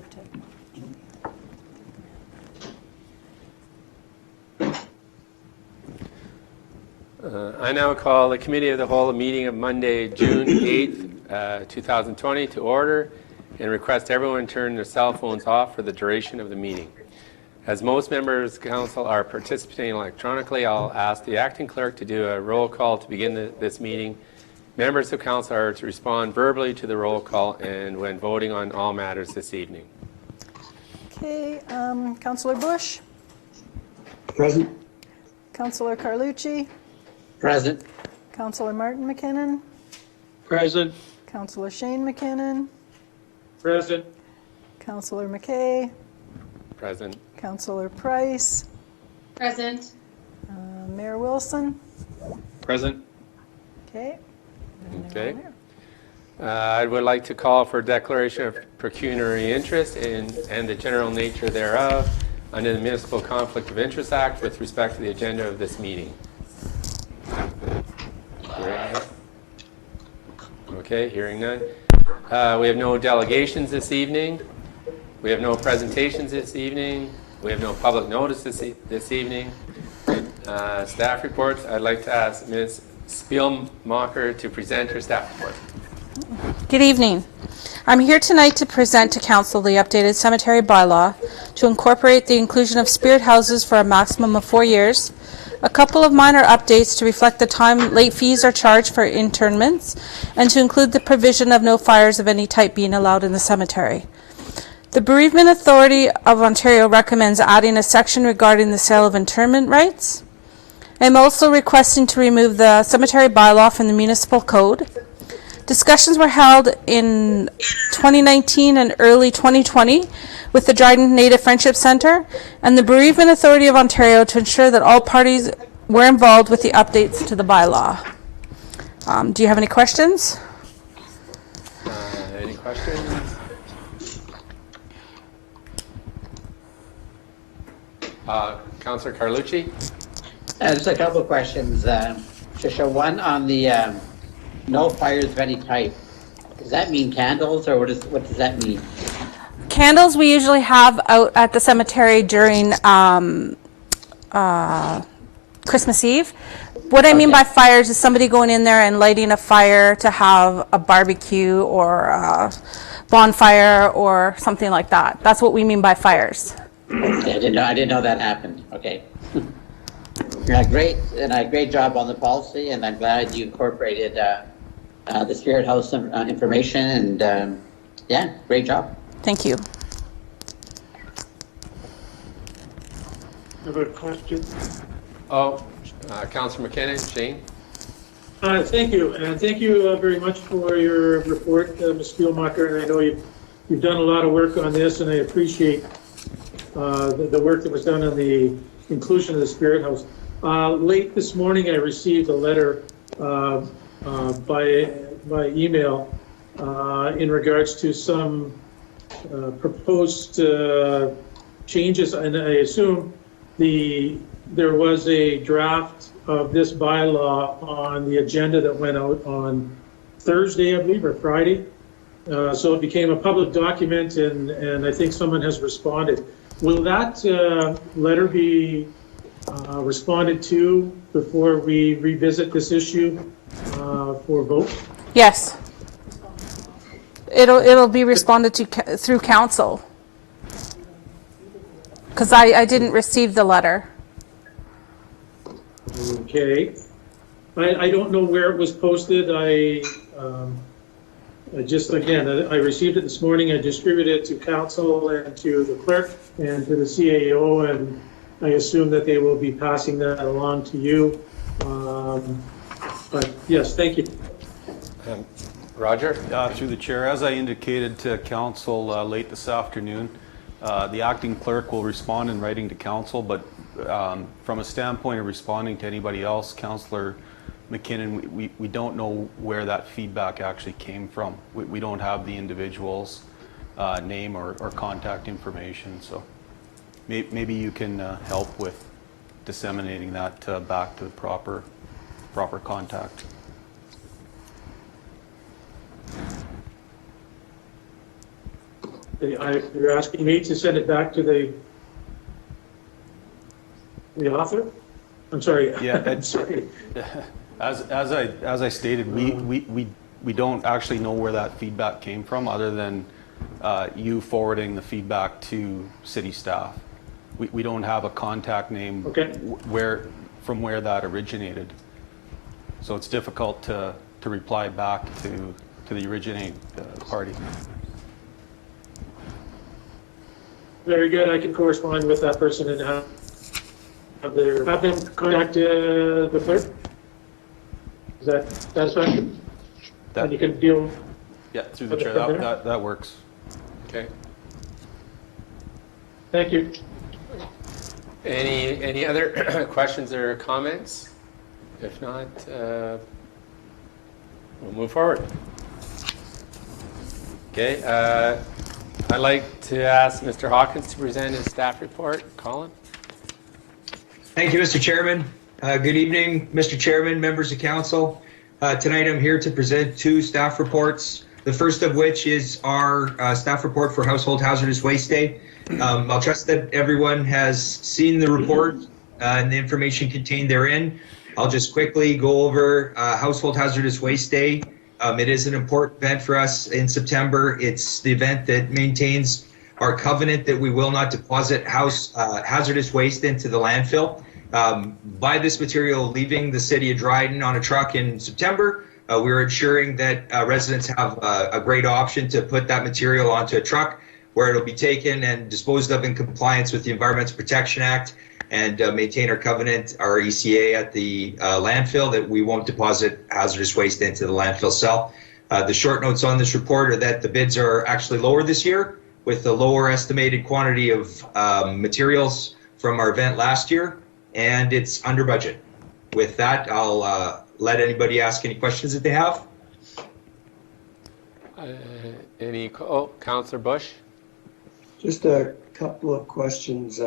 allowed to. I now call the Committee of the Whole meeting of Monday, June 8th, 2020 to order and request everyone turn their cell phones off for the duration of the meeting. As most members of council are participating electronically, I'll ask the acting clerk to do a roll call to begin this meeting. Members of council are to respond verbally to the roll call and when voting on all matters this evening. Okay, Councillor Bush, Present. Councillor Carlucci, Present. Councillor Martin McKinnon, Present. Councillor Shane McKinnon, Present. Councillor McKay, Present. Councillor Price, Present. Mayor Wilson. Present. Okay. Okay. I would like to call for a declaration of pecuniary interest and the general nature thereof under the Municipal Conflict of Interest Act with respect to the agenda of this meeting. Okay, hearing none. We have no delegations this evening. We have no presentations this evening. We have no public notice this evening. Staff reports. I'd like to ask Ms. Spielmacher to present her staff report. Good evening. I'm here tonight to present to Council the updated cemetery bylaw to incorporate the inclusion of spirit houses for a maximum of 4 years, a couple of minor updates to reflect the time late fees are charged for interments, and to include the provision of no fires of any type being allowed in the cemetery. The Bereavement Authority of Ontario recommends adding a section regarding the sale of interment rights. I'm also requesting to remove the cemetery bylaw from the municipal code. Discussions were held in 2019 and early 2020 with the Dryden Native Friendship Centre and the Bereavement Authority of Ontario to ensure that all parties were involved with the updates to the bylaw. Do you have any questions? Any questions? Councillor Carlucci? Just a couple of questions. Trisha, one on the no fires of any type. Does that mean candles, or what does that mean? Candles we usually have out at the cemetery during Christmas Eve. What I mean by fires is somebody going in there and lighting a fire to have a barbecue or a bonfire or something like that. That's what we mean by fires. Okay, I didn't know that happened. Okay. Great, and a great job on the policy, and I'm glad you incorporated the Spirit House information, and yeah, great job. Thank you. Have a question? Councillor McKinnon, Shane? Thank you, and thank you very much for your report, Ms. Spielmacher. And I know you've done a lot of work on this, and I appreciate the work that was done on the inclusion of the Spirit House. Late this morning, I received a letter by email in regards to some proposed changes, and I assume there was a draft of this bylaw on the agenda that went out on Thursday, I believe, or Friday. So it became a public document, and I think someone has responded. Will that letter be responded to before we revisit this issue for vote? Yes. It'll be responded to through council. Because I didn't receive the letter. Okay. I don't know where it was posted. I received it this morning. I distributed it to council and to the clerk and to the CAO, and I assume that they will be passing that along to you. But yes, thank you. Roger? Through the chair, as I indicated to council late this afternoon, the acting clerk will respond in writing to council, but from a standpoint of responding to anybody else, Councillor McKinnon, we don't know where that feedback actually came from. We don't have the individual's name or contact information, so maybe you can help with disseminating that back to the proper contact. You're asking me to send it back to the author? I'm sorry. Yeah, I'm sorry. As I stated, we don't actually know where that feedback came from, other than you forwarding the feedback to city staff. We don't have a contact name. Okay. From where that originated. So it's difficult to reply back to the originating party. Very good. I can correspond with that person and have them contact the clerk. Is that satisfactory? And you can deal. Yeah, through the Okay, chair, from there? that works. Okay. Thank you. Any other questions or comments? If not, we'll move forward. Okay, I'd like to ask Mr. Hawkins to present his staff report. Colin? Thank you, Mr. Chairman. Good evening, Mr. Chairman, members of council. Tonight I'm here to present two staff reports. The first of which is our staff report for Household Hazardous Waste Day. I'll trust that everyone has seen the report and the information contained therein. I'll just quickly go over Household Hazardous Waste Day. It is an important event for us in September. It's the event that maintains our covenant that we will not deposit hazardous waste into the landfill. By this material leaving the city of Dryden on a truck in September, we're ensuring that residents have a great option to put that material onto a truck where it'll be taken and disposed of in compliance with the Environmental Protection Act, and maintain our covenant, our ECA at the landfill, that we won't deposit hazardous waste into the landfill cell. The short notes on this report are that the bids are actually lower this year, with the lower estimated quantity of materials from our event last year, and it's under budget. With that, I'll let anybody ask any questions that they have. Councillor Bush? Just a couple of questions.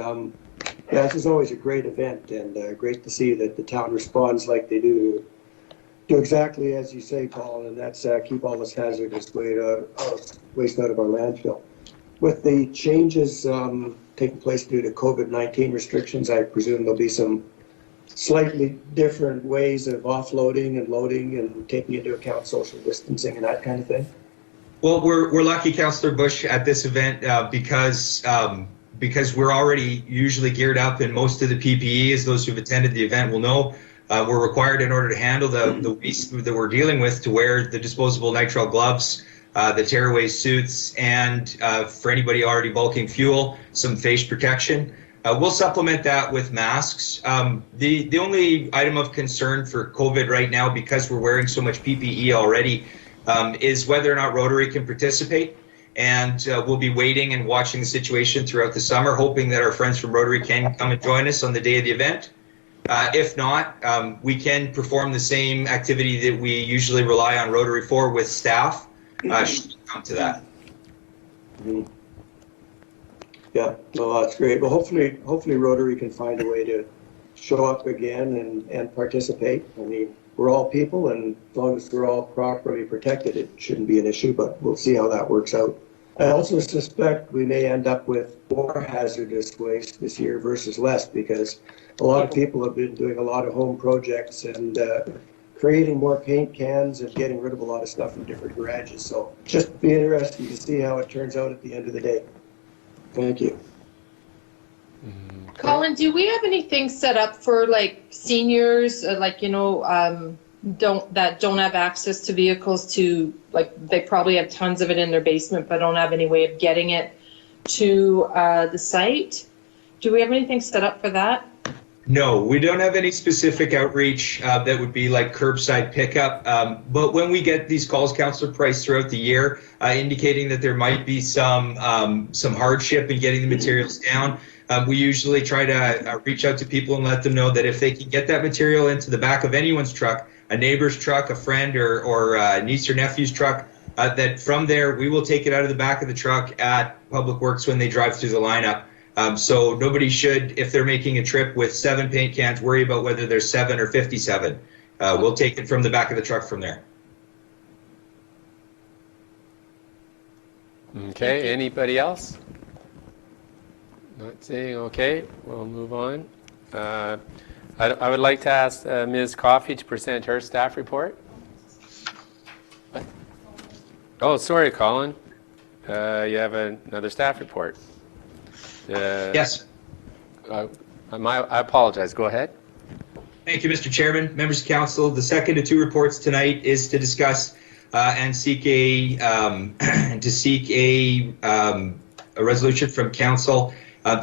Yeah, this is always a great event, and great to see that the town responds like they do exactly as you say, Paul, and that's keep all this hazardous waste out of our landfill. With the changes taking place due to COVID-19 restrictions, I presume there'll be some slightly different ways of offloading and loading and taking into account social distancing and that kind of thing. Well, we're lucky, Councillor Bush, at this event because we're already usually geared up in most of the PPE, as those who've attended the event will know. We're required, in order to handle the waste that we're dealing with, to wear the disposable nitrile gloves, the tearaway suits, and for anybody already bulking fuel, some face protection. We'll supplement that with masks. The only item of concern for COVID right now, because we're wearing so much PPE already, is whether or not Rotary can participate. And we'll be waiting and watching the situation throughout the summer, hoping that our friends from Rotary can come and join us on the day of the event. If not, we can perform the same activity that we usually rely on Rotary for with staff, should it come to that. Mm-hmm. Yeah, no, that's great. Well, hopefully Rotary can find a way to show up again and participate. I mean, we're all people, and as long as we're all properly protected, it shouldn't be an issue, but we'll see how that works out. I also suspect we may end up with more hazardous waste this year versus less, because a lot of people have been doing a lot of home projects and creating more paint cans and getting rid of a lot of stuff in different garages. So just be interesting to see how it turns out at the end of the day. Thank you. Colin, do we have anything set up for like seniors, don't have access to vehicles to, like, they probably have tons of it in their basement but don't have any way of getting it to the site? Do we have anything set up for that? No, we don't have any specific outreach that would be like curbside pickup. But when we get these calls, Councillor Price, throughout the year, indicating that there might be some hardship in getting the materials down, we usually try to reach out to people and let them know that if they can get that material into the back of anyone's truck, a neighbor's truck, a friend or a niece or nephew's truck, that from there we will take it out of the back of the truck at Public Works when they drive through the lineup. So nobody should, if they're making a trip with 7 paint cans, worry about whether there's 7 or 57. We'll take it from the back of the truck from there. Okay, anybody else? Not seeing, okay, we'll move on. I would like to ask Ms. Coffey to present her staff report. What? Oh, sorry, Colin. You have another staff report. Yes. I apologize. Go ahead. Thank you, Mr. Chairman, members of council. The second of two reports tonight is to discuss and seek a resolution from council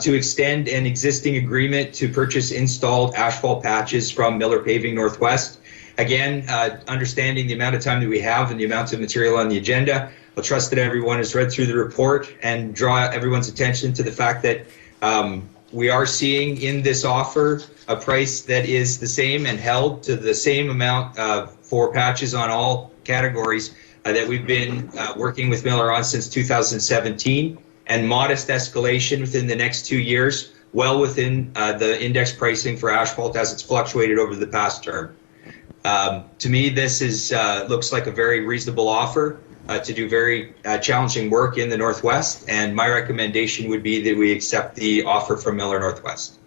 to extend an existing agreement to purchase installed asphalt patches from Miller Paving Northwest. Again, understanding the amount of time that we have and the amount of material on the agenda, I'll trust that everyone has read through the report and draw everyone's attention to the fact that we are seeing in this offer a price that is the same and held to the same amount for patches on all categories that we've been working with Miller on since 2017, and modest escalation within the next 2 years, well within the index pricing for asphalt as it's fluctuated over the past term. To me, this is looks like a very reasonable offer to do very challenging work in the Northwest, and my recommendation would be that we accept the offer from Miller Northwest.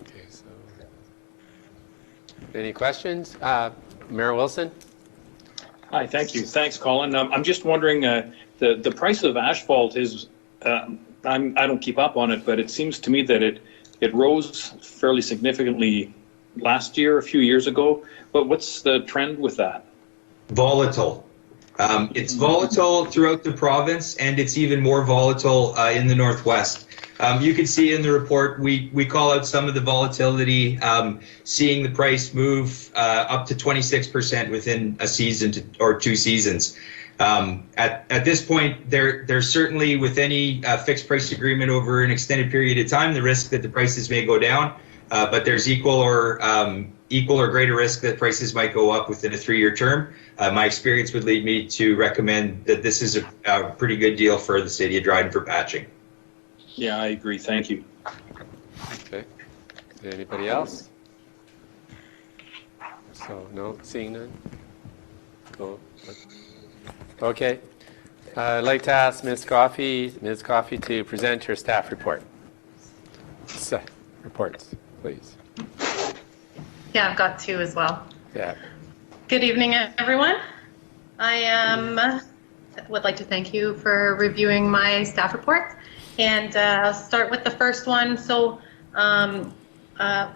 Okay, so any questions? Mayor Wilson? Hi, thank you. Thanks, Colin. I'm just wondering, the price of asphalt is, I don't keep up on it, but it seems to me that it rose fairly significantly last year, a few years ago. But what's the trend with that? Volatile. It's volatile throughout the province, and it's even more volatile in the Northwest. You can see in the report, we call out some of the volatility, seeing the price move up to 26% within a season or 2 seasons. At this point, there's certainly, with any fixed price agreement over an extended period of time, the risk that the prices may go down, but there's equal or greater risk that prices might go up within a 3-year term. My experience would lead me to recommend that this is a pretty good deal for the city of Dryden for patching. Yeah, I agree. Thank you. Okay. Anybody else? So, no, seeing none? Cool. Okay. I'd like to ask Ms. Coffey to present her staff report. Reports, please. Yeah, I've got 2 as well. Yeah. Good evening, everyone. I would like to thank you for reviewing my staff report. And I'll start with the first one. So I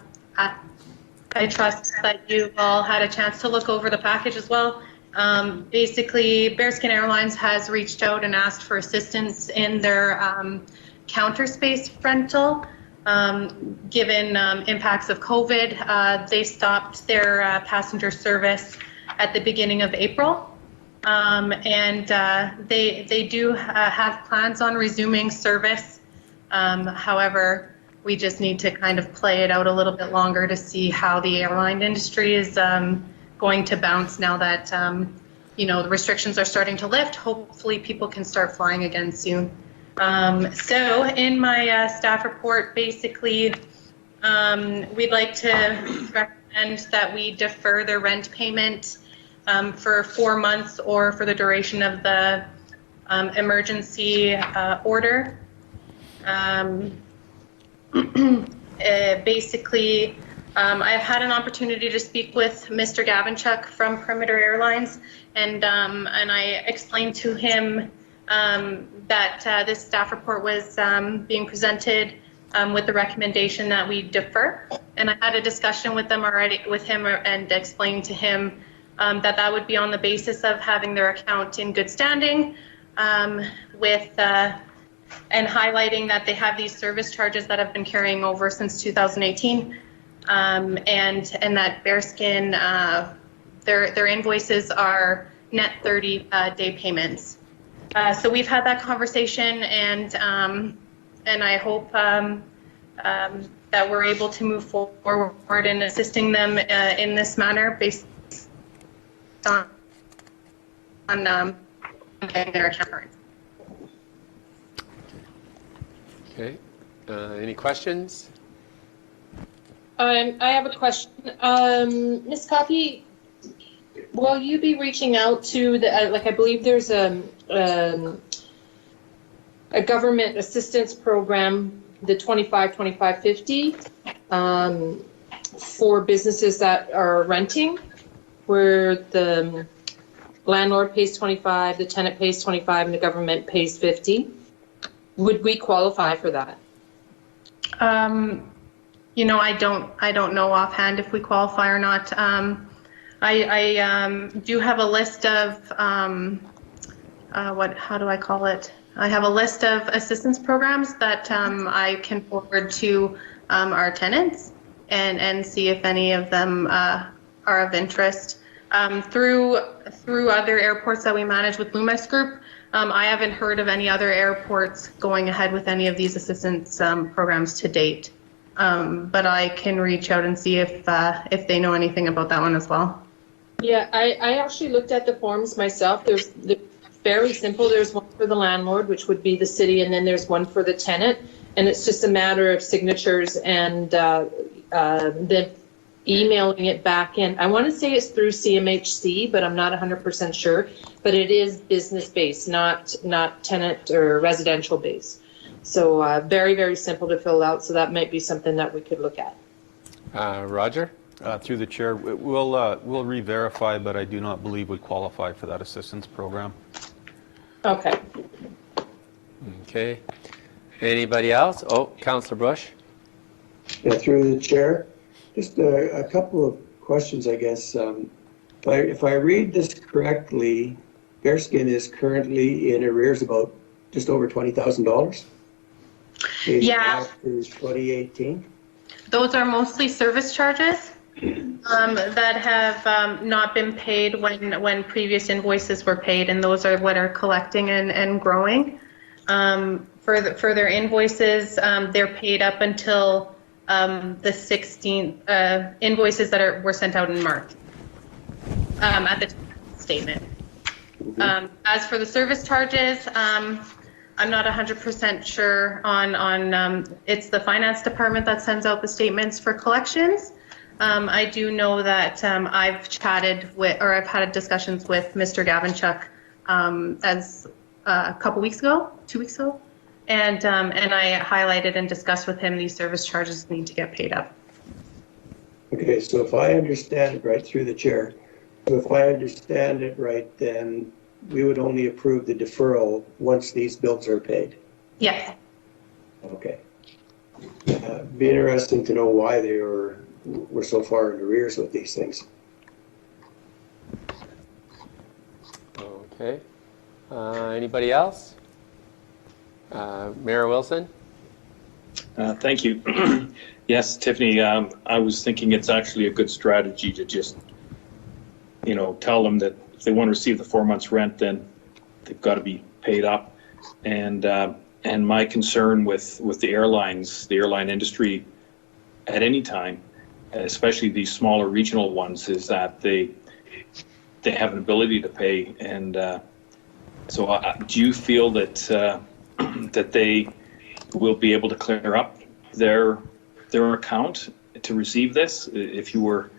trust that you've all had a chance to look over the package as well. Basically, Bearskin Airlines has reached out and asked for assistance in their counter space rental. Given impacts of COVID, they stopped their passenger service at the beginning of April. And they do have plans on resuming service. However, we just need to kind of play it out a little bit longer to see how the airline industry is going to bounce now that the restrictions are starting to lift. Hopefully people can start flying again soon. So in my staff report, basically, we'd like to recommend that we defer the rent payment for 4 months or for the duration of the emergency order. Basically, I've had an opportunity to speak with Mr. Gavinchuk from Perimeter Airlines, and I explained to him that this staff report was being presented with the recommendation that we defer. And I had a discussion with him and explained to him that would be on the basis of having their account in good standing, and highlighting that they have these service charges that have been carrying over since 2018, and that Bearskin, their invoices are net 30-day payments. So we've had that conversation, and I hope that we're able to move forward in assisting them in this manner based on getting their account current. Okay. Any questions? I have a question. Ms. Coffey, Will you be reaching out to the, I believe there's a government assistance program, the 25-25-50, for businesses that are renting, where the landlord pays 25, the tenant pays 25, and the government pays 50. Would we qualify for that? You know, I don't know offhand if we qualify or not. I do have a list of, how do I call it? I have a list of assistance programs that I can forward to our tenants and see if any of them are of interest. Through other airports that we manage with Loomis Group, I haven't heard of any other airports going ahead with any of these assistance programs to date. But I can reach out and see if they know anything about that one as well. Yeah, I actually looked at the forms myself. They're fairly simple. There's one for the landlord, which would be the city, and then there's one for the tenant. And it's just a matter of signatures and then emailing it back in. I want to say it's through CMHC, but I'm not 100% sure. But it is business-based, not tenant or residential-based. So very, very simple to fill out. So that might be something that we could look at. Roger? Through the chair, we'll re-verify, but I do not believe we qualify for that assistance program. Okay. Okay. Anybody else? Oh, Councillor Bush? Yeah, through the chair, just a couple of questions, I guess. If I read this correctly, Bearskin is currently in arrears about just over $20,000. Yeah. After 2018. Those are mostly service charges that have not been paid when previous invoices were paid, and those are what are collecting and growing. For their invoices, they're paid up until the 16th invoices that were sent out in March at the statement. As for the service charges, I'm not 100% sure on it's the finance department that sends out the statements for collections. I do know that I've chatted with, or I've had discussions with Mr. Gavinchuk as a couple weeks ago, 2 weeks ago, and I highlighted and discussed with him these service charges need to get paid up. Okay, so if I understand it right, through the chair, so if I understand it right, then we would only approve the deferral once these bills are paid. Yes. Okay. Be interesting to know why they were so far in arrears with these things. Okay. Anybody else? Mayor Wilson? Thank you. Yes, Tiffany, I was thinking it's actually a good strategy to just, tell them that if they want to receive the 4 months rent, then they've got to be paid up. And my concern with the airlines, the airline industry at any time, especially these smaller regional ones, is that they have an ability to pay. And so do you feel that that they will be able to clear up their account to receive this? If you were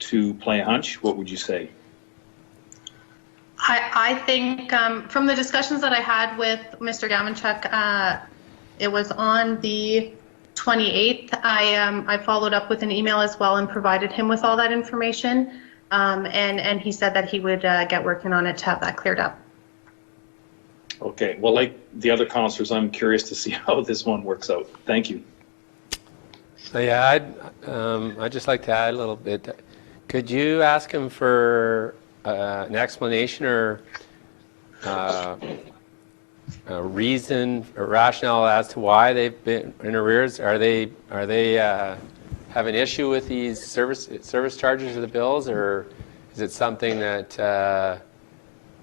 to play a hunch, what would you say? I think from the discussions that I had with Mr. Gavinchuk, it was on the 28th. I followed up with an email as well and provided him with all that information. And he said that he would get working on it to have that cleared up. Okay, well, like the other counselors, I'm curious to see how this one works out. Thank you. Yeah, I'd just like to add a little bit. Could you ask him for an explanation or a reason or rationale as to why they've been in arrears? Are they have an issue with these service charges or the bills, or is it something that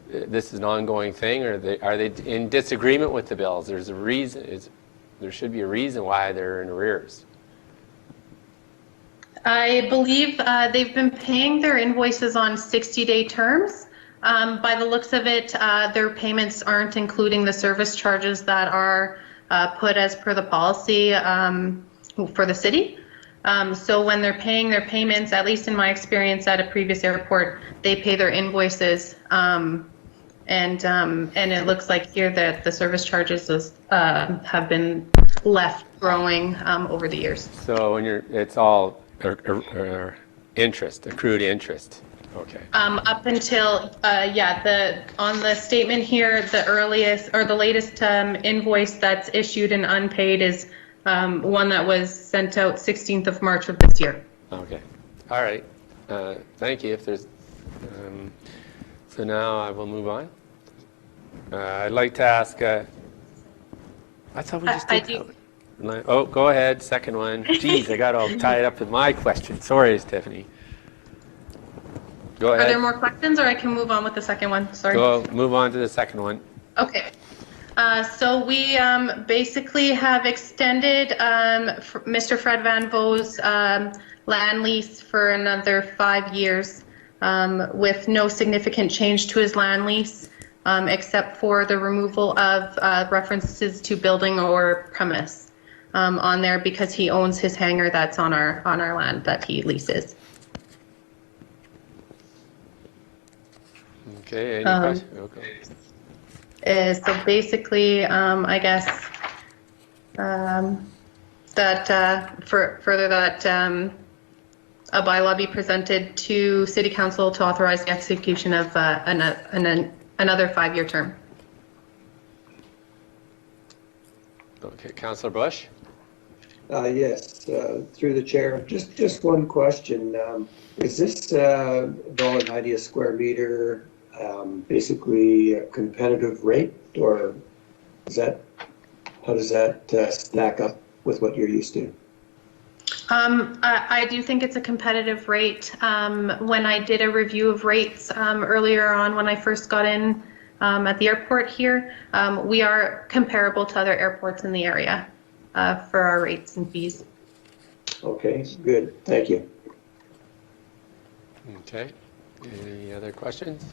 this is an ongoing thing, or are they in disagreement with the bills? There's a reason. There should be a reason why they're in arrears. I believe they've been paying their invoices on 60-day terms. By the looks of it, their payments aren't including the service charges that are put as per the policy for the city. So when they're paying their payments, at least in my experience at a previous airport, they pay their invoices. And it looks like here that the service charges have been left growing over the years. So when it's all interest, accrued interest. Okay. Up until, on the statement here, the earliest or the latest invoice that's issued and unpaid is one that was sent out 16th of March of this year. Okay. All right. Thank you. If there's, so now I will move on. I'd like to ask, I thought we just did. Oh, go ahead. Second one. Geez, I got all tied up with my question. Sorry, Stephanie. Go ahead. Are there more questions, or I can move on with the second one? Sorry. Go move on to the second one. Okay. So we basically have extended Mr. Fred Van Vo's land lease for another 5 years with no significant change to his land lease except for the removal of references to building or premise on there because he owns his hangar that's on our land that he leases. Okay, any questions? Okay. So basically, I guess that further that a bylaw be presented to City Council to authorize the execution of another 5-year term. Okay, Councillor Bush. Yes, through the chair. Just one question. Is this $1.90 a square meter basically a competitive rate, or how does that stack up with what you're used to? I do think it's a competitive rate. When I did a review of rates earlier on when I first got in at the airport here, we are comparable to other airports in the area for our rates and fees. Okay, good. Thank you. Okay. Any other questions?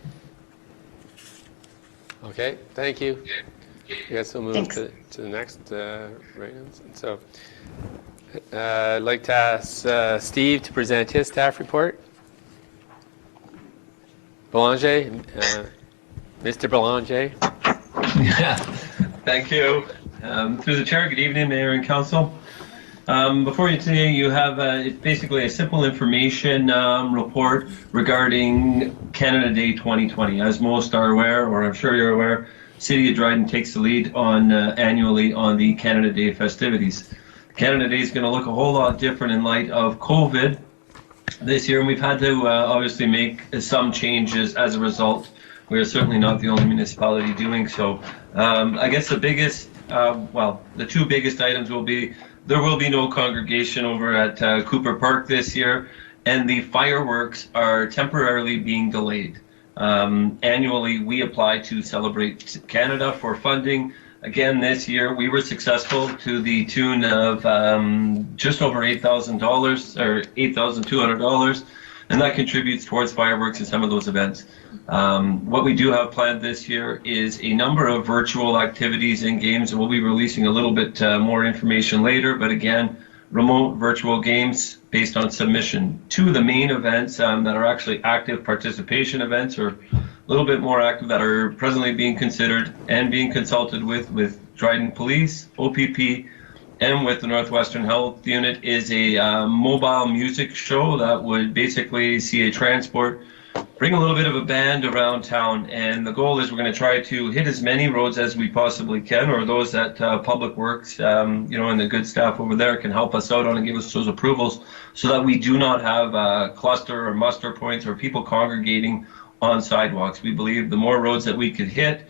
Okay, thank you. I guess we'll move to the next items. So I'd like to ask Steve to present his staff report. Belanger, Mr. Belanger. Yeah, thank you. Through the chair, good evening, Mayor and Council. Before you today, you have it's basically a simple information report regarding Canada Day 2020. As most are aware, or I'm sure you're aware, City of Dryden takes the lead on annually on the Canada Day festivities. Canada Day is going to look a whole lot different in light of COVID this year, and we've had to obviously make some changes as a result. We are certainly not the only municipality doing so. I guess the biggest, the two biggest items will be there will be no congregation over at Cooper Park this year, and the fireworks are temporarily being delayed. Annually, we apply to Celebrate Canada for funding. Again, this year, we were successful to the tune of just over $8,000 or $8,200, and that contributes towards fireworks in some of those events. What we do have planned this year is a number of virtual activities and games, and we'll be releasing a little bit more information later, but again, remote virtual games based on submission. Two of the main events that are actually active participation events, or a little bit more active, that are presently being considered and being consulted with Dryden Police, OPP, and with the Northwestern Health Unit, is a mobile music show that would basically see a transport bring a little bit of a band around town, and the goal is we're going to try to hit as many roads as we possibly can, or those that Public Works, and the good staff over there can help us out on and give us those approvals, so that we do not have cluster or muster points or people congregating on sidewalks. We believe the more roads that we could hit,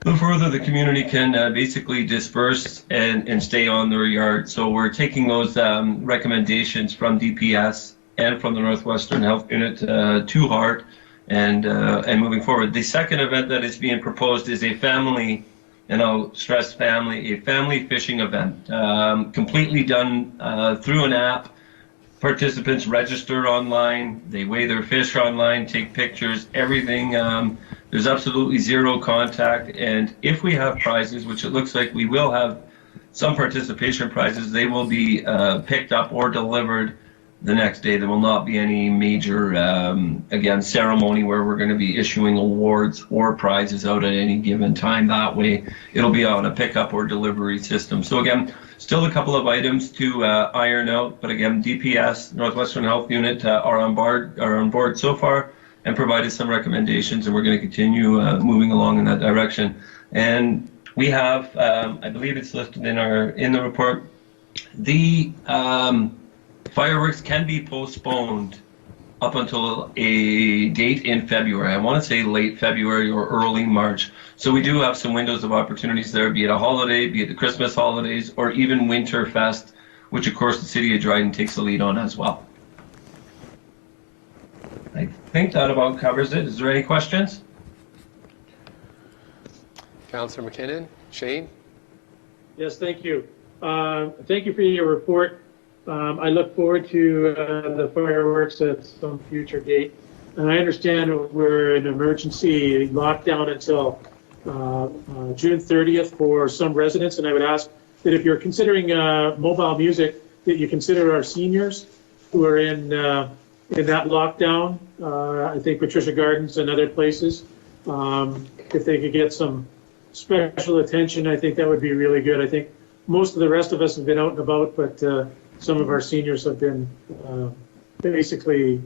the further the community can basically disperse and stay on their yard. So we're taking those recommendations from DPS and from the Northwestern Health Unit to heart, and moving forward. The second event that is being proposed is a family, and I'll stress family, a family fishing event, completely done through an app. Participants register online, they weigh their fish online, take pictures, everything. There's absolutely zero contact, and if we have prizes, which it looks like we will have some participation prizes, they will be picked up or delivered the next day. There will not be any major, again, ceremony where we're going to be issuing awards or prizes out at any given time. That way, it'll be on a pickup or delivery system. So again, still a couple of items to iron out, but again, DPS, Northwestern Health Unit, are on board so far and provided some recommendations, and we're going to continue moving along in that direction. And we have, I believe it's listed in the report, the fireworks can be postponed up until a date in February. I want to say late February or early March. So we do have some windows of opportunities there, be it a holiday, be it the Christmas holidays, or even Winterfest, which of course the City of Dryden takes the lead on as well. I think that about covers it. Is there any questions? Councillor McKinnon, Shane? Yes, thank you. Thank you for your report. I look forward to the fireworks at some future date. And I understand we're in emergency lockdown until June 30th for some residents. And I would ask that if you're considering mobile music, that you consider our seniors who are in that lockdown. I think Patricia Gardens and other places. If they could get some special attention, I think that would be really good. I think most of the rest of us have been out and about, but some of our seniors have been basically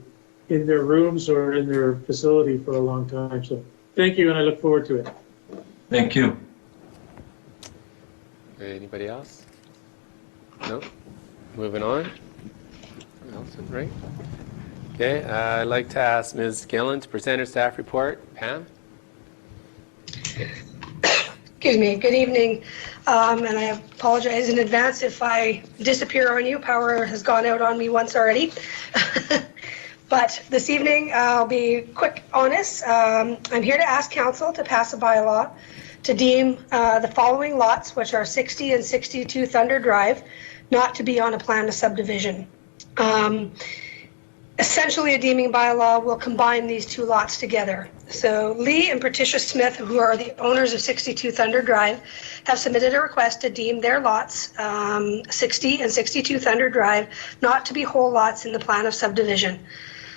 in their rooms or in their facility for a long time. So thank you, and I look forward to it. Thank you. Anybody else? No? Moving on. Nelson, right? Okay, I'd like to ask Ms. Gillen to present her staff report. Pam? Excuse me, good evening. And I apologize in advance if I disappear on you. Power has gone out on me once already. But this evening, I'll be quick on this. I'm here to ask council to pass a bylaw to deem the following lots, which are 60 and 62 Thunder Drive, not to be on a plan of subdivision. Essentially, a deeming bylaw will combine these two lots together. So Lee and Patricia Smith, who are the owners of 62 Thunder Drive, have submitted a request to deem their lots, 60 and 62 Thunder Drive, not to be whole lots in the plan of subdivision.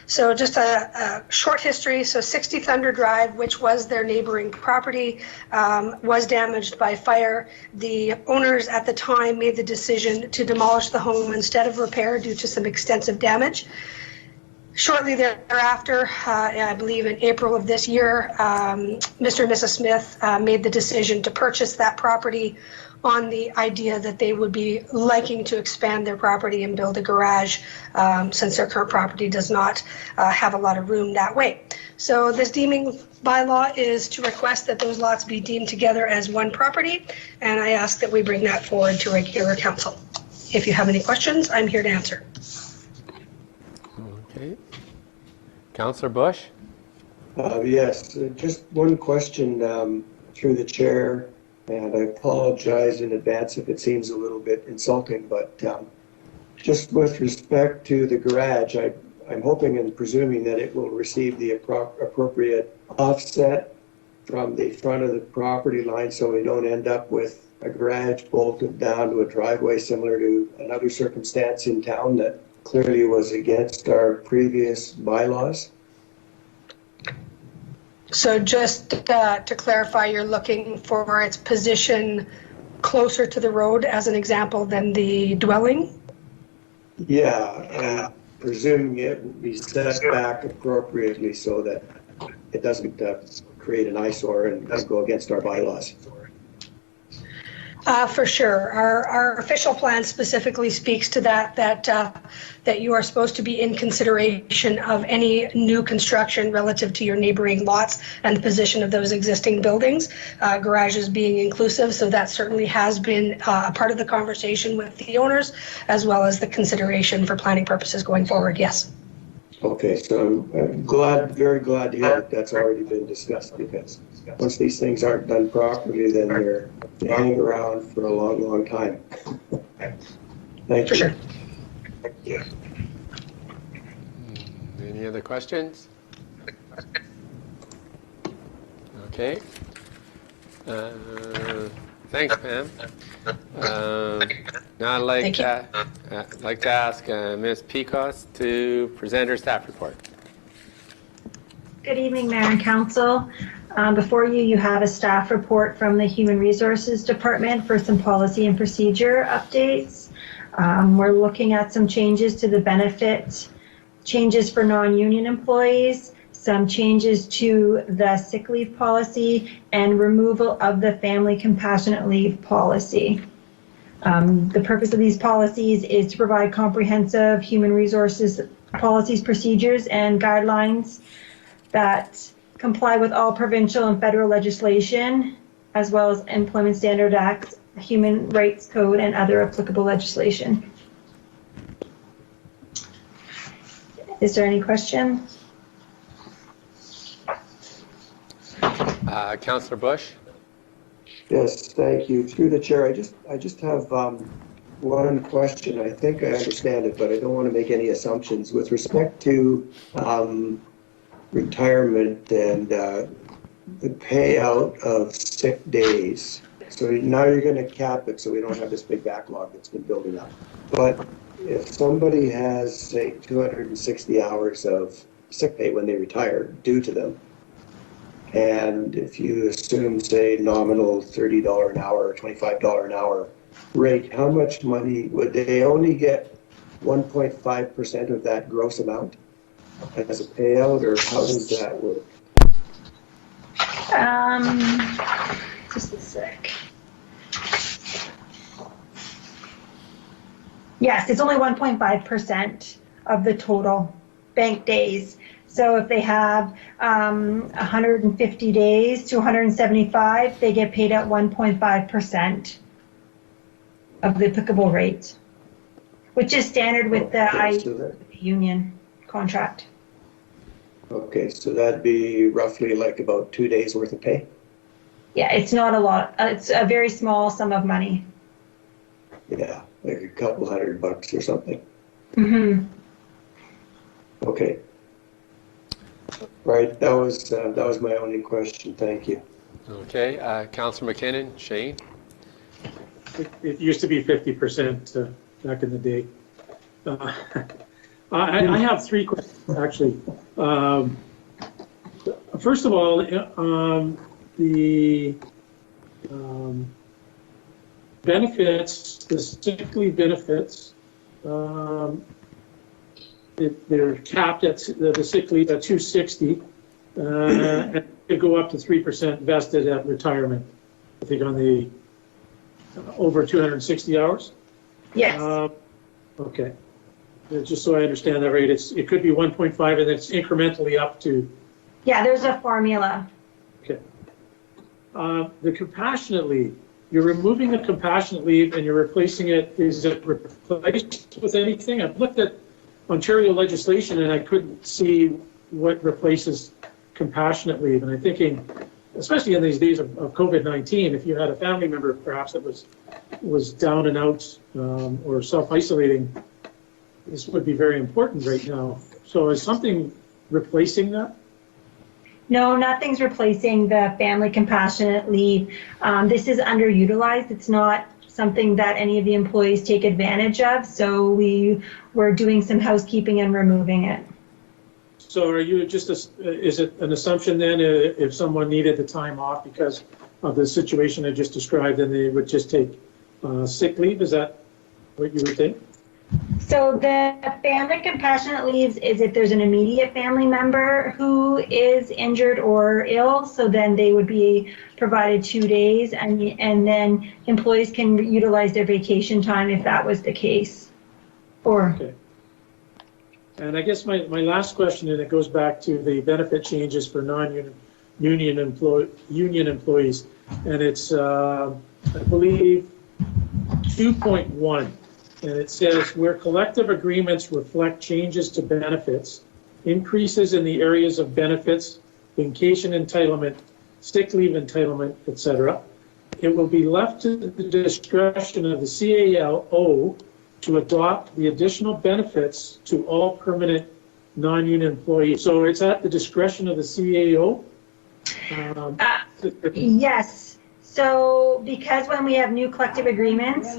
So just a short history. So 60 Thunder Drive, which was their neighboring property, was damaged by fire. The owners at the time made the decision to demolish the home instead of repair due to some extensive damage. Shortly thereafter, I believe in April of this year, Mr. and Mrs. Smith made the decision to purchase that property on the idea that they would be liking to expand their property and build a garage since their current property does not have a lot of room that way. So this deeming bylaw is to request that those lots be deemed together as one property, and I ask that we bring that forward to regular council. If you have any questions, I'm here to answer. Okay. Councillor Bush? Yes, just one question through the chair, and I apologize in advance if it seems a little bit insulting, but just with respect to the garage, I'm hoping and presuming that it will receive the appropriate offset from the front of the property line so we don't end up with a garage bolted down to a driveway similar to another circumstance in town that clearly was against our previous bylaws. So just to clarify, you're looking for its position closer to the road as an example than the dwelling? Yeah, and presuming it will be set back appropriately so that it doesn't create an eyesore and go against our bylaws. For sure. Our official plan specifically speaks to that you are supposed to be in consideration of any new construction relative to your neighboring lots and the position of those existing buildings, garages being inclusive. So that certainly has been a part of the conversation with the owners, as well as the consideration for planning purposes going forward, yes. Okay, so I'm very glad to hear that that's already been discussed, because once these things aren't done properly, then they hang around for a long, long time. Thank you. For sure. Yeah. Any other questions? Okay. Thanks, Pam. Now I'd like to ask Ms. Pecos to present her staff report. Good evening, Mayor and Council. Before you, you have a staff report from the Human Resources Department for some policy and procedure updates. We're looking at some changes to the benefit, changes for non-union employees, some changes to the sick leave policy, and removal of the family compassionate leave policy. The purpose of these policies is to provide comprehensive human resources policies, procedures, and guidelines that comply with all provincial and federal legislation, as well as Employment Standard Act, Human Rights Code, and other applicable legislation. Is there any questions? Councillor Bush? Yes, thank you. Through the chair, I just have one question. I think I understand it, but I don't want to make any assumptions. With respect to retirement and the payout of sick days. So now you're going to cap it so we don't have this big backlog that's been building up. But if somebody has, say, 260 hours of sick pay when they retire due to them, and if you assume, say, nominal $30 an hour or $25 an hour rate, how much money would they only get? 1.5% of that gross amount as a payout, or how does that work? Just a sec. Yes, it's only 1.5% of the total bank days. So if they have 150 days to 175, they get paid at 1.5% of the applicable rate, which is standard with the union contract. Okay, so that'd be roughly like about 2 days worth of pay? Yeah, it's not a lot. It's a very small sum of money. Yeah, like a couple $100 or something. Mm-hmm. Okay. Right, that was my only question. Thank you. Okay, Councillor McKinnon, Shane? It used to be 50% back in the day. I have three questions, actually. First of all, the benefits, the sick leave benefits, they're capped at the sick leave at 260, and it could go up to 3% vested at retirement, I think on the over 260 hours? Yes. Okay. Just so I understand that right, it could be 1.5 and it's incrementally up to. Yeah, there's a formula. Okay. The compassionate leave, you're removing the compassionate leave and you're replacing it, is it replaced with anything? I've looked at Ontario legislation and I couldn't see what replaces compassionate leave. And I'm thinking, especially in these days of COVID-19, if you had a family member perhaps that was down and out or self-isolating, this would be very important right now. So is something replacing that? No, nothing's replacing the family compassionate leave. This is underutilized. It's not something that any of the employees take advantage of. So we're doing some housekeeping and removing it. So are you just, is it an assumption then if someone needed the time off because of the situation I just described, then they would just take sick leave? Is that what you would think? So the family compassionate leaves is if there's an immediate family member who is injured or ill, so then they would be provided 2 days, and then employees can utilize their vacation time if that was the case. Or okay. And I guess my last question, and it goes back to the benefit changes for non-union employees, and it's I believe 2.1. And it says, where collective agreements reflect changes to benefits, increases in the areas of benefits, vacation entitlement, sick leave entitlement, etc., it will be left to the discretion of the CALO to adopt the additional benefits to all permanent non-union employees. So it's at the discretion of the CAO? yes. So because when we have new collective agreements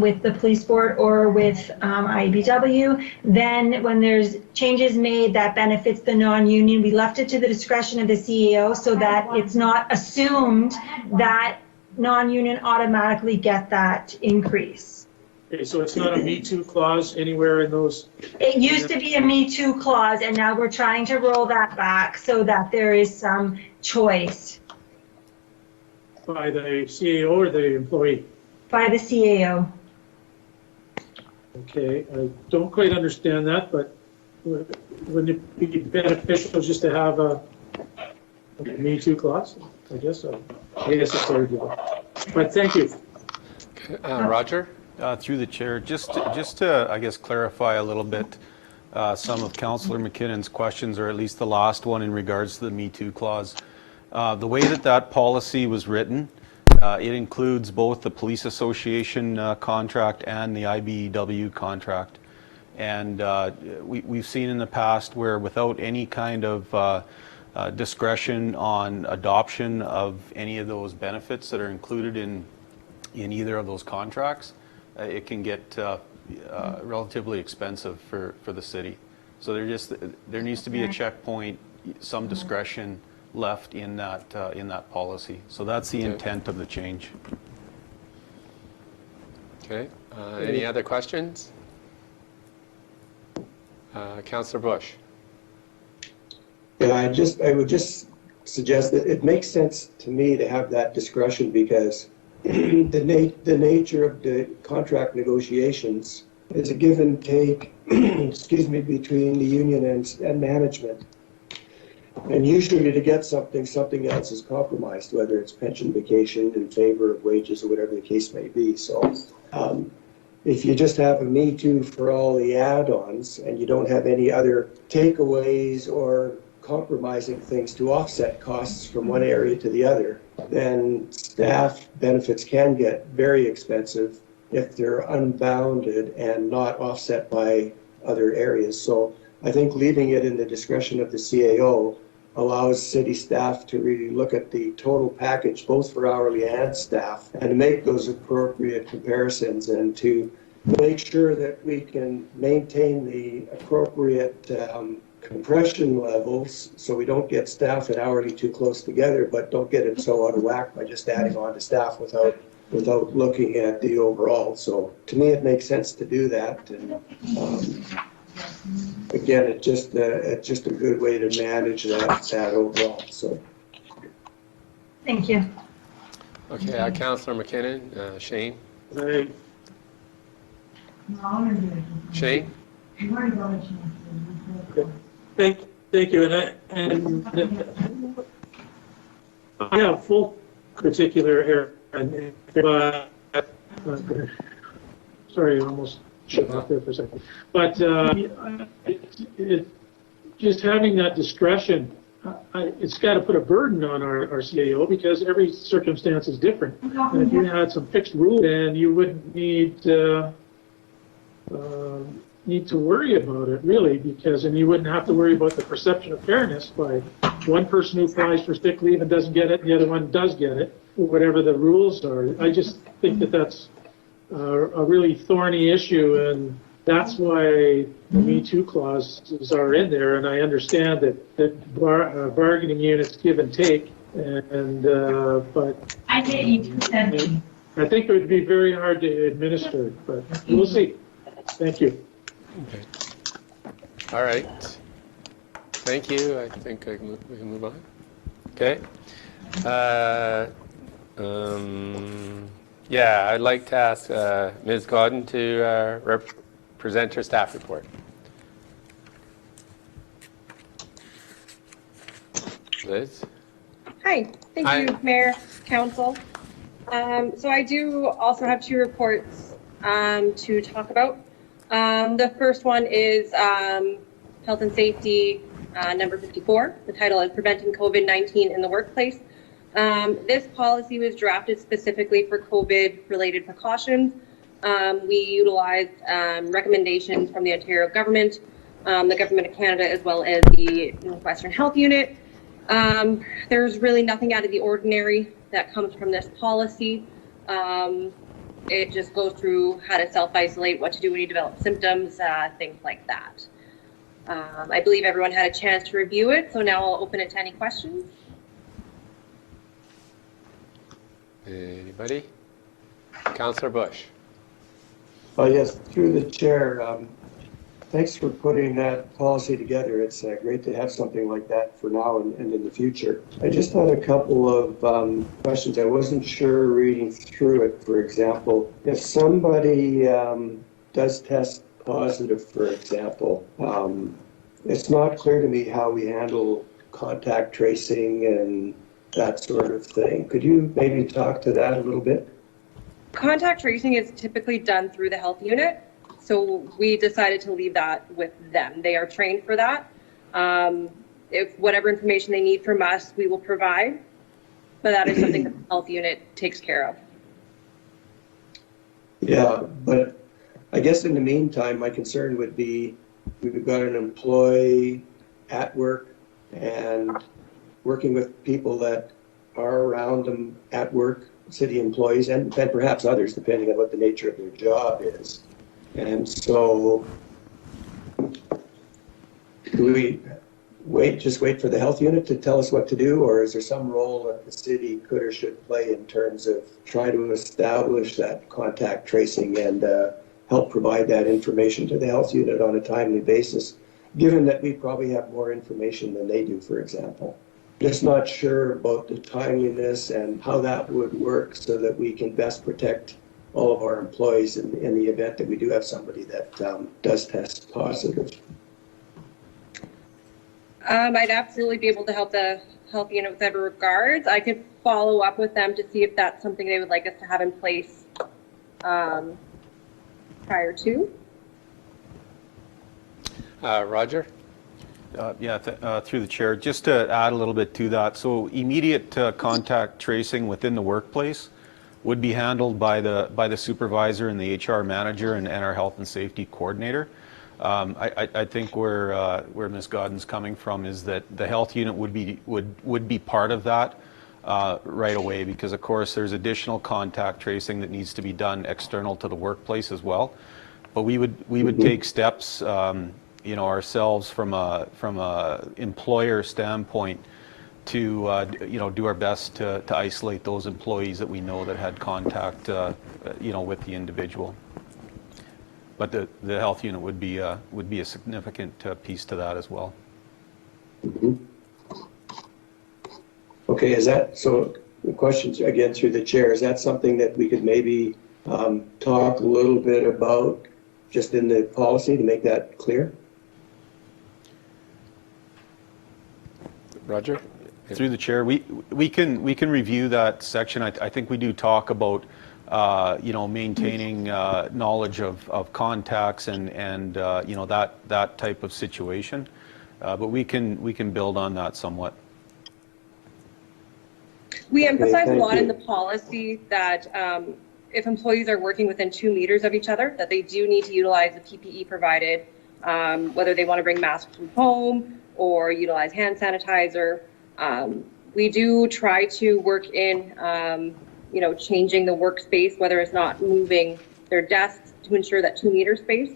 with the police board or with IBW, then when there's changes made that benefits the non-union, we left it to the discretion of the CAO so that it's not assumed that non-union automatically get that increase. Okay, so it's not a Me Too clause anywhere in those? It used to be a Me Too clause, and now we're trying to roll that back so that there is some choice. By the CAO or the employee? By the CAO. Okay, I don't quite understand that, but wouldn't it be beneficial just to have a Me Too clause? I guess so. I guess it's arguable. But thank you. Roger? Through the chair, just to, I guess, clarify a little bit some of Councillor McKinnon's questions, or at least the last one in regards to the Me Too clause. The way that policy was written, it includes both the Police Association contract and the IBEW contract. And we've seen in the past where without any kind of discretion on adoption of any of those benefits that are included in either of those contracts, it can get relatively expensive for the city. So there needs to be a checkpoint, some discretion left in that policy. So that's the intent of the change. Okay. Any other questions? Councillor Bush. Yeah, I would just suggest that it makes sense to me to have that discretion because the nature of the contract negotiations is a give and take, excuse me, between the union and management. And usually to get something else is compromised, whether it's pension, vacation in favor of wages or whatever the case may be. So if you just have a Me Too for all the add-ons and you don't have any other takeaways or compromising things to offset costs from one area to the other, then staff benefits can get very expensive if they're unbounded and not offset by other areas. So I think leaving it in the discretion of the CAO allows city staff to really look at the total package, both for hourly and staff, and to make those appropriate comparisons and to make sure that we can maintain the appropriate compression levels so we don't get staff and hourly too close together, but don't get it so out of whack by just adding on to staff without looking at the overall. So to me, it makes sense to do that. And again, it's just a good way to manage that overall. So. Thank you. Okay, Councillor McKinnon, Shane. Shane. Thank you, and I have full particular error. Sorry, I almost shut off there for a second. But just having that discretion, it's got to put a burden on our CAO because every circumstance is different. And if you had some fixed rule, then you wouldn't need to worry about it really, and you wouldn't have to worry about the perception of fairness by one person who applies for sick leave and doesn't get it, and the other one does get it, whatever the rules are. I just think that that's a really thorny issue, and that's why the Me Too clauses are in there. And I understand that bargaining units give and take, but I think it would be very hard to administer. But we'll see. Thank you. Okay. All right. Thank you. I think we can move on. Okay. Yeah, I'd like to ask Ms. Godden to present her staff report. Liz? Hi. Thank you, Mayor, Council. So I do also have two reports to talk about. The first one is health and safety number 54. The title is Preventing COVID-19 in the Workplace. This policy was drafted specifically for COVID-related precautions. We utilized recommendations from the Ontario government, the Government of Canada, as well as the Northwestern Health Unit. There's really nothing out of the ordinary that comes from this policy. It just goes through how to self-isolate, what to do when you develop symptoms, things like that. I believe everyone had a chance to review it, so now I'll open it to any questions. Anybody? Councillor Bush. Oh, yes, through the chair. Thanks for putting that policy together. It's great to have something like that for now and in the future. I just had a couple of questions. I wasn't sure reading through it. For example, if somebody does test positive, for example, it's not clear to me how we handle contact tracing and that sort of thing. Could you maybe talk to that a little bit? Contact tracing is typically done through the health unit. So we decided to leave that with them. They are trained for that. If whatever information they need from us, we will provide. But that is something that the health unit takes care of. Yeah, but I guess in the meantime, my concern would be we've got an employee at work and working with people that are around them at work, city employees, and perhaps others, depending on what the nature of their job is. And so, do we just wait for the health unit to tell us what to do, or is there some role that the city could or should play in terms of trying to establish that contact tracing and help provide that information to the health unit on a timely basis, given that we probably have more information than they do, for example? Just not sure about the timeliness and how that would work so that we can best protect all of our employees in the event that we do have somebody that does test positive. I'd absolutely be able to help the health unit with every regards. I could follow up with them to see if that's something they would like us to have in place prior to. Roger? Through the chair, just to add a little bit to that. So immediate contact tracing within the workplace would be handled by the supervisor and the HR manager and our health and safety coordinator. I think where Ms. Godden's coming from is that the health unit would be part of that right away, because of course there's additional contact tracing that needs to be done external to the workplace as well. But we would take steps, ourselves from a employer standpoint to do our best to isolate those employees that we know that had contact with the individual. But the health unit would be a significant piece to that as well. Mm-hmm. Okay, is that so? The questions again through the chair, is that something that we could maybe talk a little bit about just in the policy to make that clear? Roger? Through the chair, we can review that section. I think we do talk about maintaining knowledge of contacts and that type of situation, but we can build on that somewhat. We emphasize a lot in the policy that if employees are working within 2 meters of each other, that they do need to utilize the PPE provided, whether they want to bring masks from home or utilize hand sanitizer. We do try to work in, changing the workspace, whether it's not moving their desks to ensure that 2 meter space.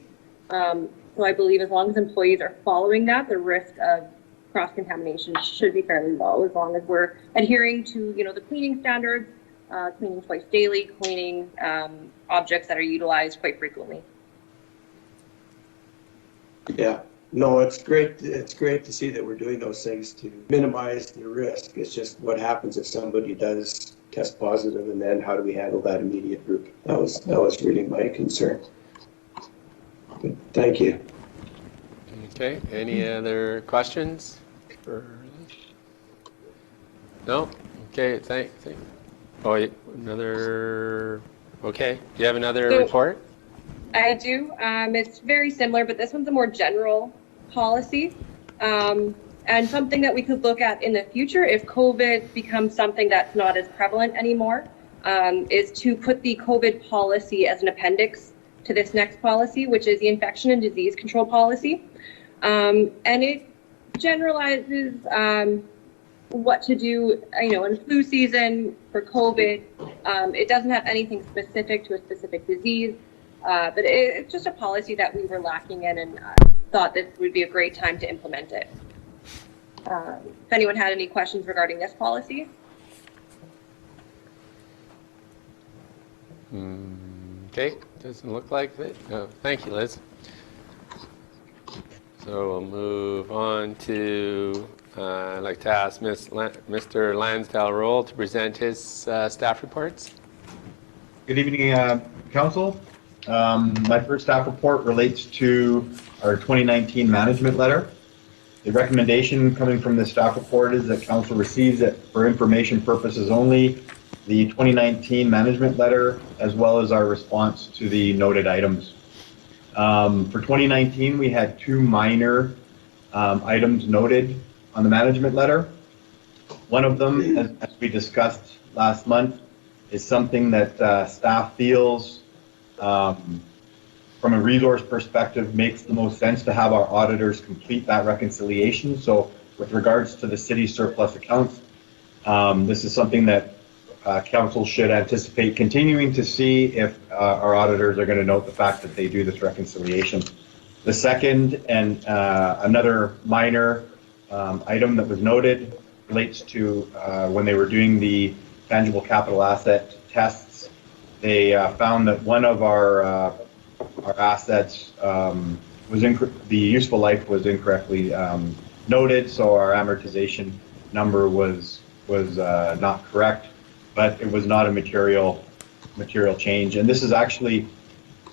So I believe as long as employees are following that, the risk of cross-contamination should be fairly low, as long as we're adhering to, the cleaning standards, cleaning twice daily, cleaning objects that are utilized quite frequently. Yeah, no, it's great. It's great to see that we're doing those things to minimize the risk. It's just what happens if somebody does test positive, and then how do we handle that immediate group? That was really my concern. Good. Thank you. Okay, any other questions? No? Okay, thank. Oh, another, okay. Do you have another report? I do. It's very similar, but this one's a more general policy. And something that we could look at in the future if COVID becomes something that's not as prevalent anymore, is to put the COVID policy as an appendix to this next policy, which is the infection and disease control policy. And it generalizes what to do, in flu season for COVID. It doesn't have anything specific to a specific disease, but it's just a policy that we were lacking in, and thought this would be a great time to implement it. If anyone had any questions regarding this policy. Okay, doesn't look like it. Oh, thank you, Liz. So we'll move on to, I'd like to ask Mr. Lansdale Roll to present his staff reports. Good evening, Council. My first staff report relates to our 2019 management letter. The recommendation coming from the staff report is that Council receives it for information purposes only, the 2019 management letter, as well as our response to the noted items. For 2019, we had two minor items noted on the management letter. One of them, as we discussed last month, is something that staff feels from a resource perspective makes the most sense to have our auditors complete that reconciliation. So with regards to the city surplus accounts, this is something that Council should anticipate continuing to see if our auditors are going to note the fact that they do this reconciliation. The second and another minor item that was noted relates to when they were doing the tangible capital asset tests. They found that one of our assets the useful life was incorrectly noted, so our amortization number was not correct, but it was not a material change. And this is actually,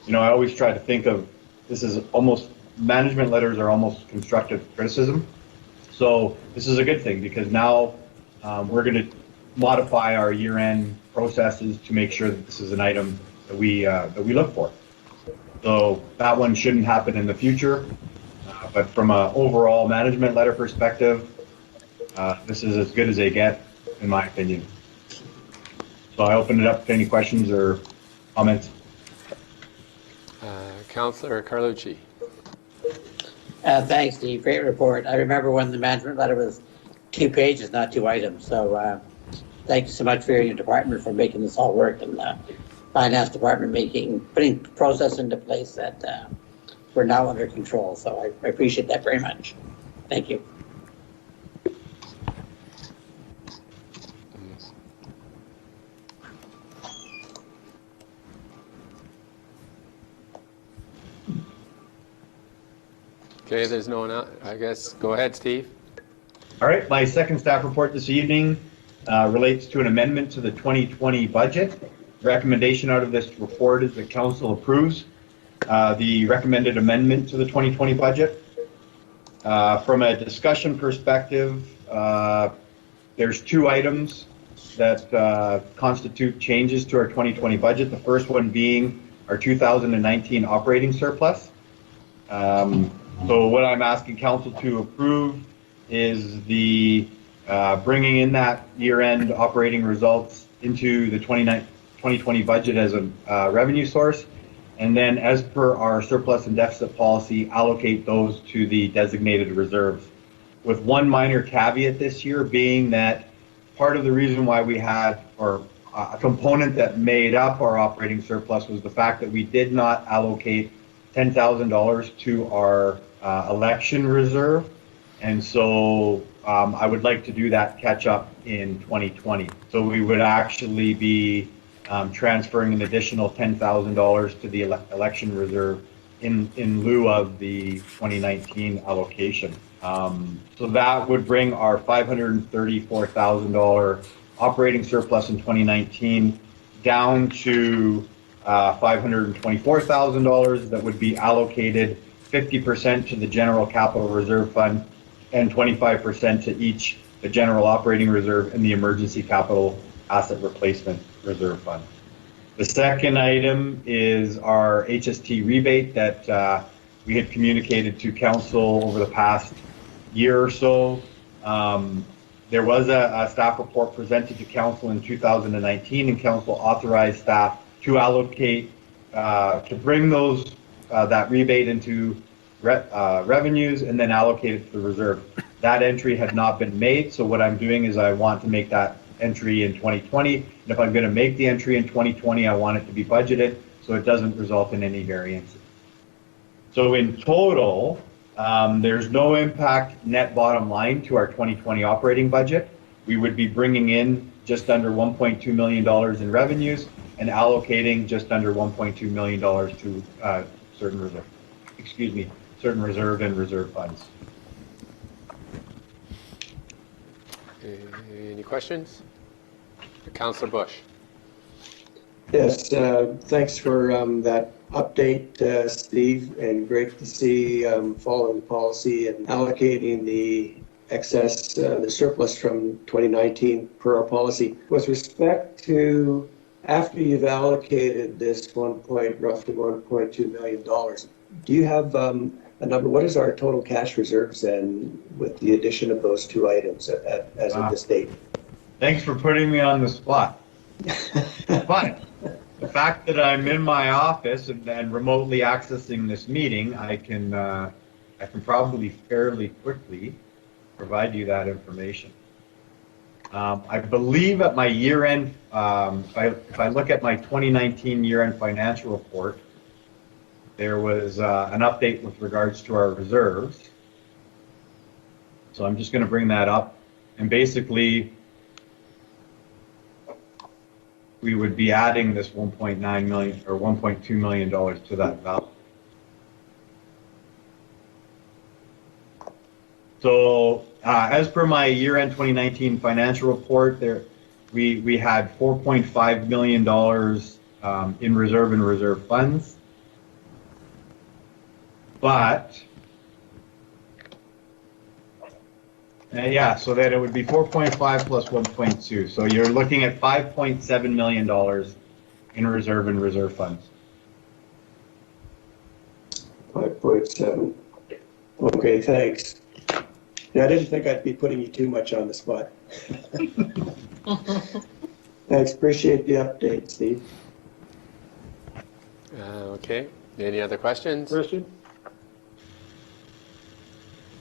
I always try to think of this as almost, management letters are almost constructive criticism. So this is a good thing, because now we're going to modify our year-end processes to make sure that this is an item that we look for. So that one shouldn't happen in the future, but from an overall management letter perspective, this is as good as they get, in my opinion. So I open it up to any questions or comments. Councillor Carlucci. Thanks, Steve. Great report. I remember when the management letter was 2 pages, not 2 items. So thank you so much for your department for making this all work, and finance department putting process into place that we're now under control. So I appreciate that very much. Thank you. Okay, there's no one else. I guess, go ahead, Steve. All right, my second staff report this evening relates to an amendment to the 2020 budget. Recommendation out of this report is that Council approves the recommended amendment to the 2020 budget. From a discussion perspective, there's 2 items that constitute changes to our 2020 budget. The first one being our 2019 operating surplus. So what I'm asking Council to approve is the bringing in that year-end operating results into the 2020 budget as a revenue source, and then as per our surplus and deficit policy, allocate those to the designated reserves. With one minor caveat this year being that part of the reason why we had, or a component that made up our operating surplus, was the fact that we did not allocate $10,000 to our election reserve. And so I would like to do that catch up in 2020. So we would actually be transferring an additional $10,000 to the election reserve in lieu of the 2019 allocation. So that would bring our $534,000 operating surplus in 2019 down to $524,000 that would be allocated 50% to the General Capital Reserve Fund and 25% to each, the General Operating Reserve and the Emergency Capital Asset Replacement Reserve Fund. The second item is our HST rebate that we had communicated to Council over the past year or so. There was a staff report presented to Council in 2019, and Council authorized staff to allocate, to bring those that rebate into revenues and then allocate it to the reserve. That entry had not been made, so what I'm doing is I want to make that entry in 2020. And if I'm going to make the entry in 2020, I want it to be budgeted so it doesn't result in any variances. So in total, there's no impact net bottom line to our 2020 operating budget. We would be bringing in just under $1.2 million in revenues and allocating just under $1.2 million to certain reserve and reserve funds. Any questions? Councillor Bush. Yes, thanks for that update, Steve, and great to see following policy and allocating the excess, the surplus from 2019 per our policy. With respect to after you've allocated this roughly $1.2 million, do you have a number? What is our total cash reserves then with the addition of those two items as of this date? Thanks for putting me on the spot. But the fact that I'm in my office and remotely accessing this meeting, I can probably fairly quickly provide you that information. I believe at my year-end, if I look at my 2019 year-end financial report, there was an update with regards to our reserves. So I'm just going to bring that up, and basically we would be adding this 1.9 million or $1.2 million to that value. So as per my year-end 2019 financial report, we had $4.5 million in reserve and reserve funds, but yeah, so that it would be 4.5 plus 1.2. So you're looking at $5.7 million in reserve and reserve funds. 5.7. Okay, thanks. Yeah, I didn't think I'd be putting you too much on the spot. Thanks, appreciate the update, Steve. Okay, any other questions? Question?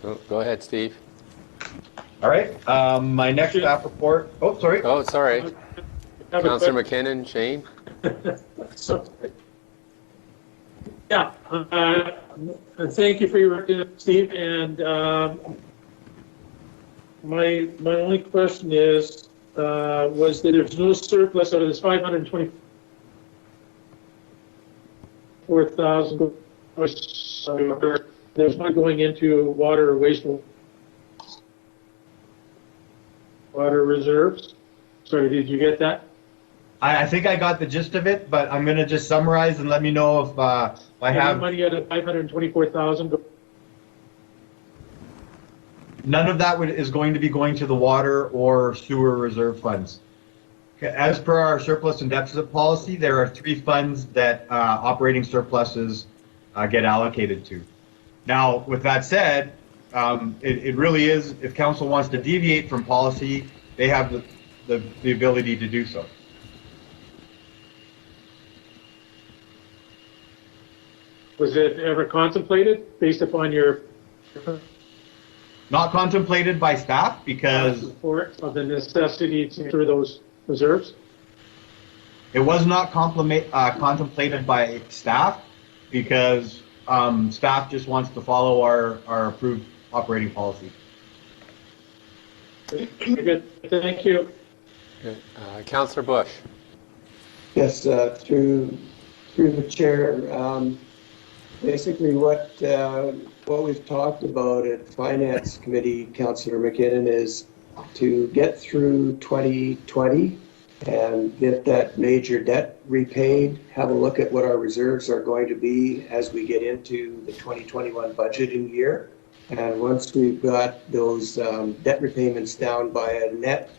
Oh, go ahead, Steve. All right, my next staff report. Oh, sorry. Oh, sorry. Councillor McKinnon, Shane. Yeah, thank you for your work, Steve. And my only question is, was that there's no surplus out of this $524,000. There's not going into water or wastewater reserves. Sorry, did you get that? I think I got the gist of it, but I'm going to just summarize and let me know if I have money out of $524,000. None of that is going to be going to the water or sewer reserve funds. As per our surplus and deficit policy, there are 3 funds that operating surpluses get allocated to. Now, with that said, it really is, if council wants to deviate from policy, they have the ability to do so. Was it ever contemplated based upon your Not contemplated by staff because report of the necessity to ensure those reserves? it was not contemplated by staff because staff just wants to follow our approved operating policy. Very good, thank you. Okay. Councillor Bush. Yes, through the chair. Basically, what we've talked about at Finance Committee, Councillor McKinnon, is to get through 2020 and get that major debt repaid, have a look at what our reserves are going to be as we get into the 2021 budgeting year. And once we've got those debt repayments down by a net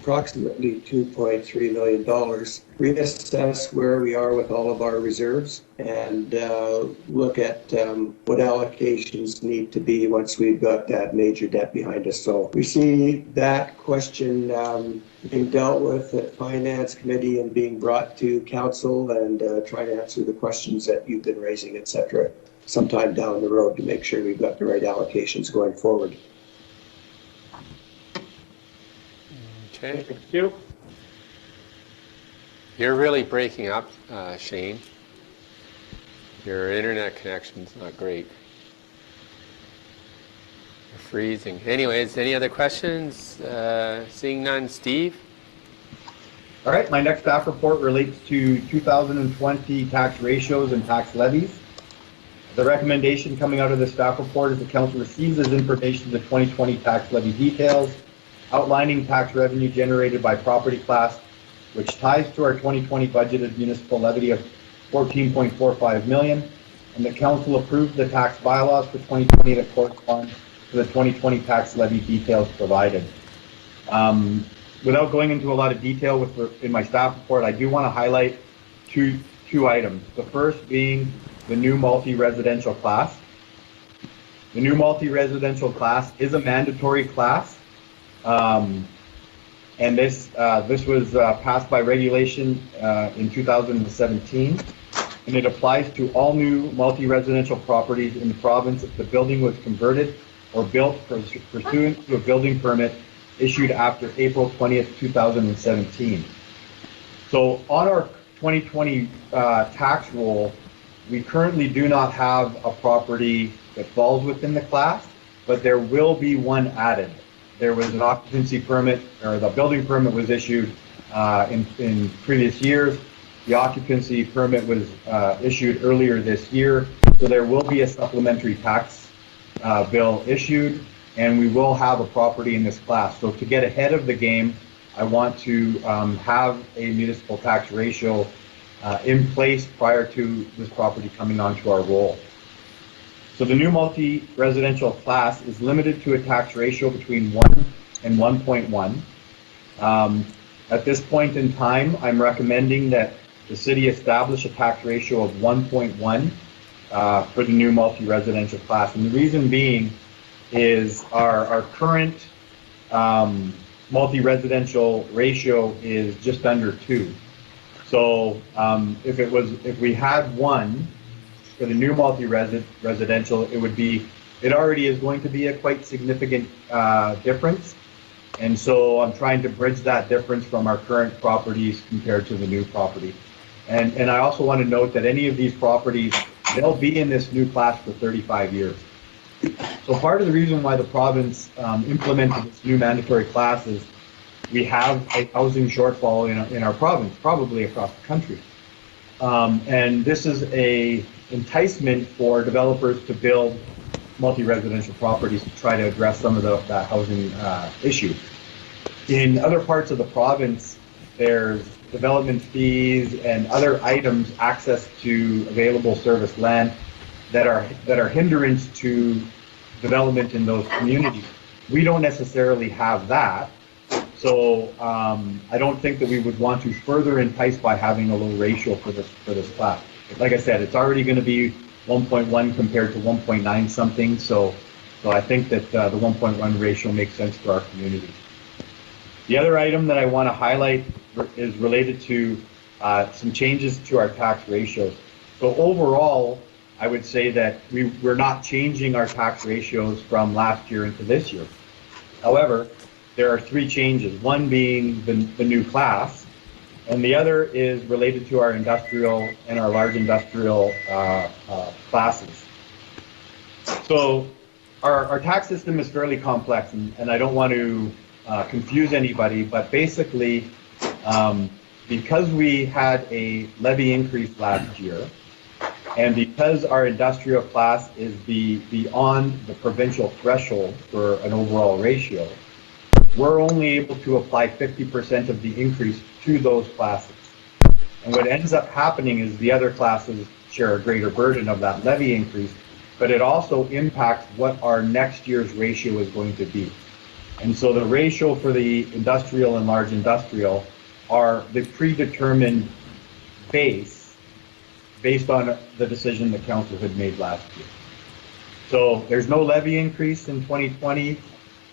approximately $2.3 million, reassess where we are with all of our reserves and look at what allocations need to be once we've got that major debt behind us. So we see that question being dealt with at Finance Committee and being brought to council and trying to answer the questions that you've been raising, et cetera, sometime down the road to make sure we've got the right allocations going forward. Okay. Thank you. You're really breaking up, Shane. Your internet connection's not great. You're freezing. Anyways, any other questions? Seeing none, Steve? All right, my next staff report relates to 2020 tax ratios and tax levies. The recommendation coming out of the staff report is the council receives as information the 2020 tax levy details, outlining tax revenue generated by property class, which ties to our 2020 budgeted municipal levy of 14.45 million, and the council approved the tax bylaws for 2020 that correspond to the 2020 tax levy details provided. Without going into a lot of detail in my staff report, I do want to highlight two items. The first being the new multi-residential class. The new multi-residential class is a mandatory class, and this was passed by regulation in 2017, and it applies to all new multi-residential properties in the province if the building was converted or built pursuant to a building permit issued after April 20th, 2017. So on our 2020 tax roll, we currently do not have a property that falls within the class, but there will be one added. There was an occupancy permit, or the building permit was issued in previous years. The occupancy permit was issued earlier this year, so there will be a supplementary tax bill issued, and we will have a property in this class. So to get ahead of the game, I want to have a municipal tax ratio in place prior to this property coming onto our roll. So the new multi-residential class is limited to a tax ratio between 1 and 1.1. At this point in time, I'm recommending that the city establish a tax ratio of 1.1 for the new multi-residential class. And the reason being is our current multi-residential ratio is just under 2. So if we had 1 for the new multi-residential, it already is going to be a quite significant difference. And so I'm trying to bridge that difference from our current properties compared to the new property. And I also want to note that any of these properties, they'll be in this new class for 35 years. So part of the reason why the province implemented this new mandatory class is we have a housing shortfall in our province, probably across the country. And this is a enticement for developers to build multi-residential properties to try to address some of that housing issue. In other parts of the province, there's development fees and other items, access to available service land that are hindrance to development in those communities. We don't necessarily have that. So I don't think that we would want to further entice by having a low ratio for this class. Like I said, it's already going to be 1.1 compared to 1.9 something. So I think that the 1.1 ratio makes sense for our community. The other item that I want to highlight is related to some changes to our tax ratios. So overall, I would say that we're not changing our tax ratios from last year into this year. However, there are 3 changes, one being the new class, and the other is related to our industrial and our large industrial classes. So our tax system is fairly complex, and I don't want to confuse anybody, but basically, because we had a levy increase last year, and because our industrial class is beyond the provincial threshold for an overall ratio, we're only able to apply 50% of the increase to those classes. And what ends up happening is the other classes share a greater burden of that levy increase, but it also impacts what our next year's ratio is going to be. And so the ratio for the industrial and large industrial are the predetermined based on the decision the council had made last year. So there's no levy increase in 2020,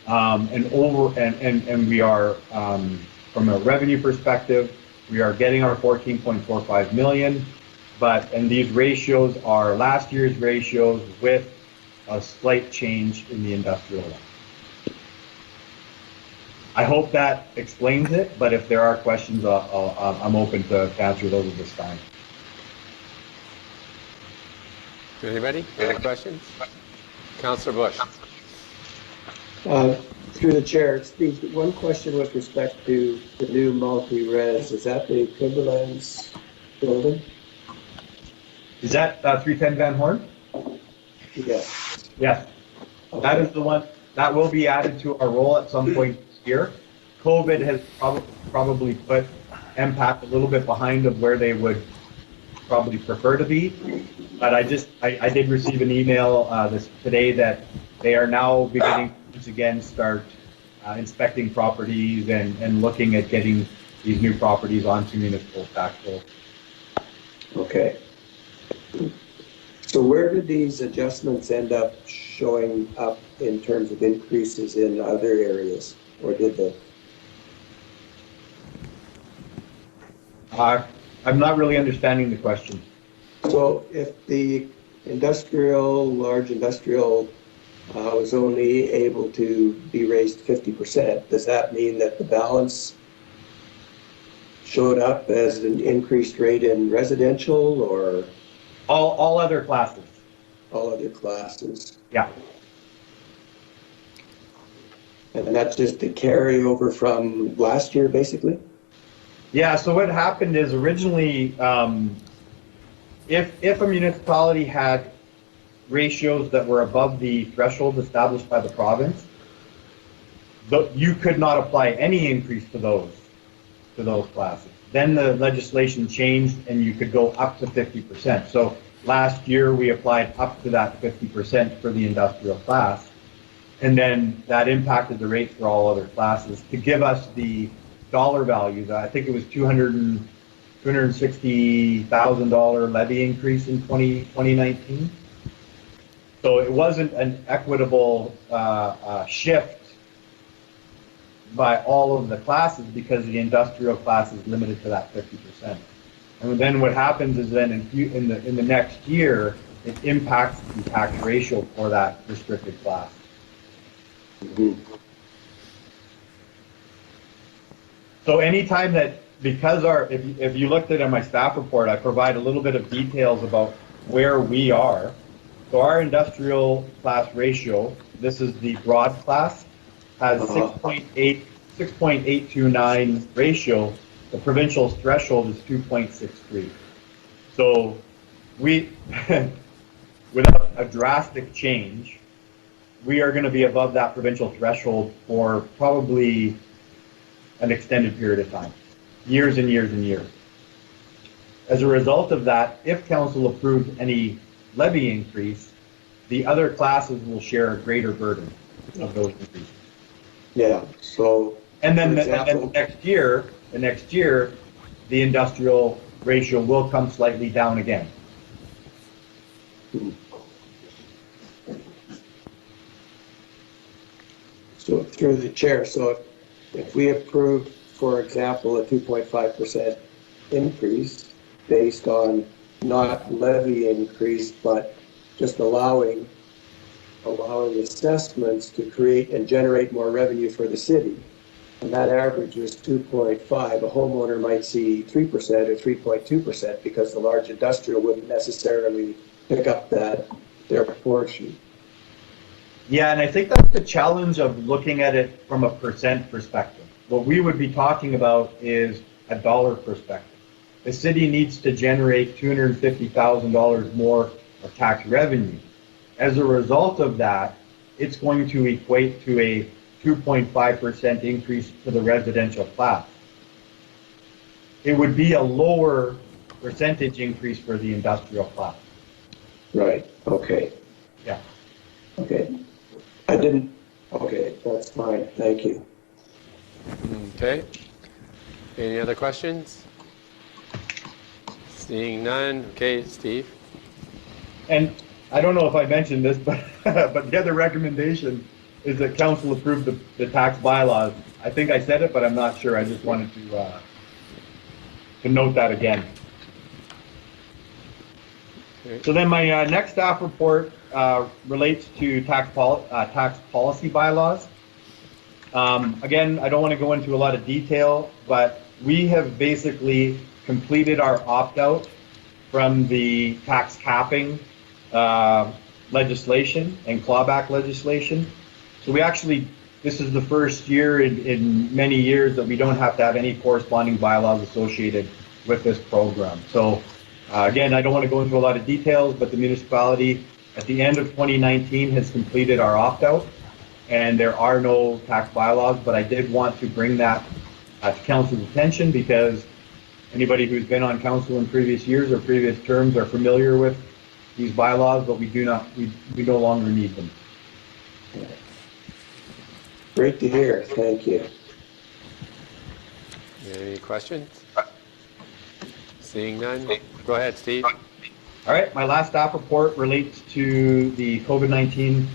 and we are, from a revenue perspective, we are getting our 14.45 million, and these ratios are last year's ratios with a slight change in the industrial one. I hope that explains it, but if there are questions, I'm open to answer those at this time. Anybody? Any questions? Councillor Bush. Through the chair, Steve, one question with respect to the new multi-res, is that the Timberlands building? Is that 310 Van Horn? Yes. Yes. That is the one that will be added to our roll at some point this year. COVID has probably put MPAC a little bit behind of where they would probably prefer to be. But I did receive an email today that they are now beginning to once again start inspecting properties and looking at getting these new properties onto municipal tax rolls. Okay. So where did these adjustments end up showing up in terms of increases in other areas, or did they? I'm not really understanding the question. So if the large industrial was only able to be raised 50%, does that mean that the balance showed up as an increased rate in residential, or? All other classes. All other classes. Yeah. And that's just a carryover from last year, basically? Yeah, so what happened is originally, if a municipality had ratios that were above the threshold established by the province, you could not apply any increase to those classes. Then the legislation changed and you could go up to 50%. So last year we applied up to that 50% for the industrial class. And then that impacted the rate for all other classes to give us the dollar values. I think it was $260,000 levy increase in 2019. So it wasn't an equitable shift by all of the classes because the industrial class is limited to that 50%. And then what happens is then in the next year, it impacts the tax ratio for that restricted class. Mm-hmm. So anytime that, because if you looked at my staff report, I provide a little bit of details about where we are. So our industrial class ratio, this is the broad class, has 6.829 ratio. The provincial threshold is 2.63. So we, without a drastic change, we are going to be above that provincial threshold for probably an extended period of time, years and years and years. As a result of that, if council approves any levy increase, the other classes will share a greater burden of those increases. Yeah, so. And then the next year, the industrial ratio will come slightly down again. So through the chair, so if we approve, for example, a 2.5% increase based on not levy increase, but just allowing assessments to create and generate more revenue for the city, and that average was 2.5, a homeowner might see 3% or 3.2% because the large industrial wouldn't necessarily pick up their portion. Yeah, and I think that's the challenge of looking at it from a percent perspective. What we would be talking about is a dollar perspective. The city needs to generate $250,000 more of tax revenue. As a result of that, it's going to equate to a 2.5% increase to the residential class. It would be a lower percentage increase for the industrial class. Right, okay. Yeah. Okay. Okay, that's fine, thank you. Okay. Any other questions? Seeing none. Okay, Steve. And I don't know if I mentioned this, but but the other recommendation is that council approve the tax bylaws. I think I said it, but I'm not sure. I just wanted to note that again. Okay. So then my next staff report relates to tax policy bylaws. Again, I don't want to go into a lot of detail, but we have basically completed our opt-out from the tax capping legislation and clawback legislation. So we actually, this is the first year in many years that we don't have to have any corresponding bylaws associated with this program. So again, I don't want to go into a lot of details, but the municipality at the end of 2019 has completed our opt-out, and there are no tax bylaws, but I did want to bring that to council's attention because anybody who's been on council in previous years or previous terms are familiar with these bylaws, but we no longer need them. Great to hear. Thank you. Any questions? Seeing none, go ahead, Steve. All right, my last staff report relates to the COVID-19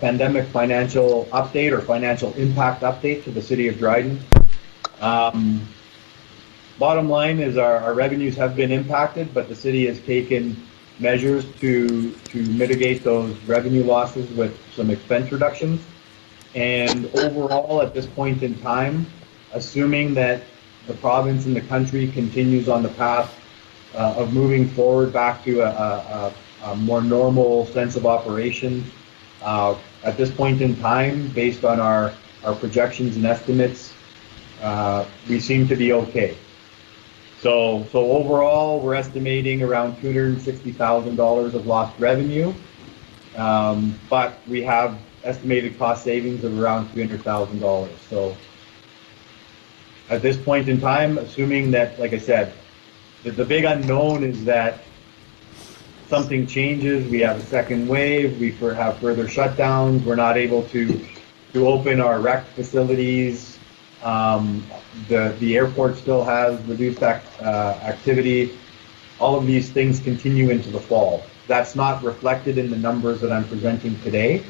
pandemic financial update or financial impact update to the city of Dryden. Bottom line is our revenues have been impacted, but the city has taken measures to mitigate those revenue losses with some expense reductions. And overall, at this point in time, assuming that the province and the country continues on the path of moving forward back to a more normal sense of operation, at this point in time, based on our projections and estimates, we seem to be okay. So overall, we're estimating around $260,000 of lost revenue, but we have estimated cost savings of around $300,000. So at this point in time, assuming that, like I said, the big unknown is that something changes, we have a second wave, we have further shutdowns, we're not able to open our rec facilities. The airport still has reduced activity. All of these things continue into the fall. That's not reflected in the numbers that I'm presenting today.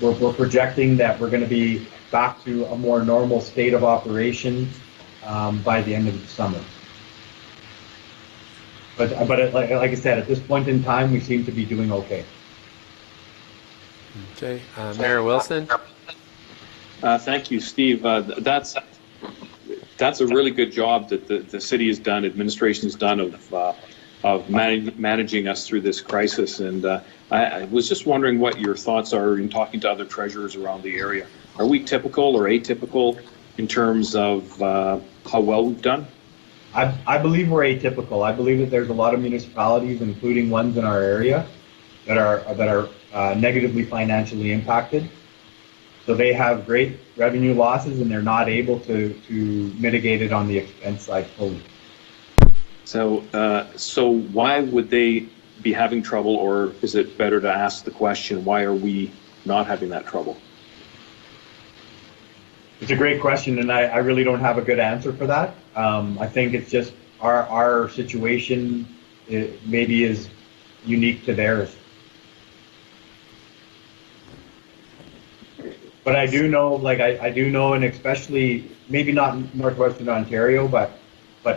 We're projecting that we're going to be back to a more normal state of operation by the end of the summer. But like I said, at this point in time, we seem to be doing okay. Okay, Mayor Wilson. Thank you, Steve. That's a really good job that the city has done, administration has done of managing us through this crisis. And I was just wondering what your thoughts are in talking to other treasurers around the area. Are we typical or atypical in terms of how well we've done? I believe we're atypical. I believe that there's a lot of municipalities, including ones in our area, that are negatively financially impacted. So they have great revenue losses, and they're not able to mitigate it on the expense side fully. So why would they be having trouble, or is it better to ask the question, why are we not having that trouble? It's a great question, and I really don't have a good answer for that. I think it's just our situation maybe is unique to theirs. But I do know, I do know, and especially maybe not in Northwestern Ontario, but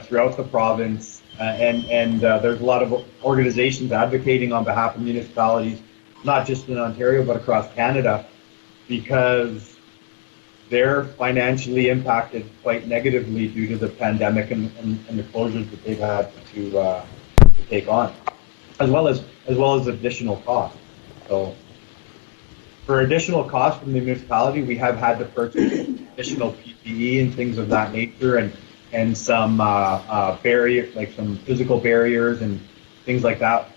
throughout the province, and there's a lot of organizations advocating on behalf of municipalities, not just in Ontario but across Canada, because they're financially impacted quite negatively due to the pandemic and the closures that they've had to take on, as well as additional costs. So for additional costs from the municipality, we have had to purchase additional PPE and things of that nature, and some barriers, like some physical barriers and things like that,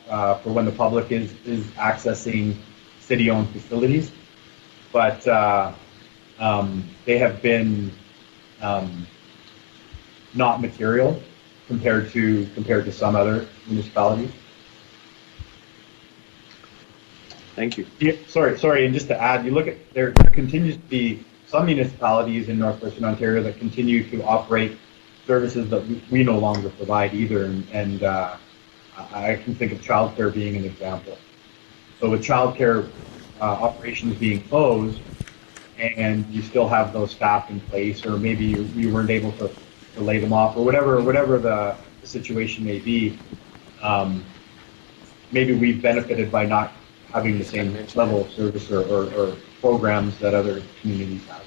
for when the public is accessing city-owned facilities. But they have been not material compared to some other municipalities. Thank you. Yeah, sorry, and just to add, you look at there continues to be some municipalities in Northwestern Ontario that continue to operate services that we no longer provide either, and I can think of childcare being an example. So with childcare operations being closed, and you still have those staff in place, or maybe you weren't able to lay them off, or whatever the situation may be, maybe we've benefited by not having the same level of service or programs that other communities have.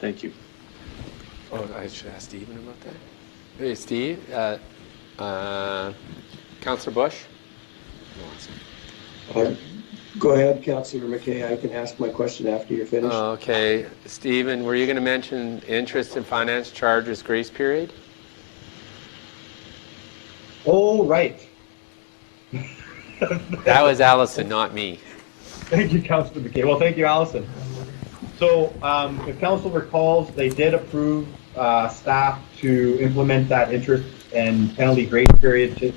Thank you. Oh, I should ask Stephen about that. Hey, Steve, Councillor Bush? Go ahead, Councillor McKay. I can ask my question after you're finished. Okay. Stephen, were you going to mention interest and finance charges grace period? Oh, right. That was Allison, not me. Thank you, Councillor McKay. Well, thank you, Allison. So if council recalls, they did approve staff to implement that interest and penalty grace period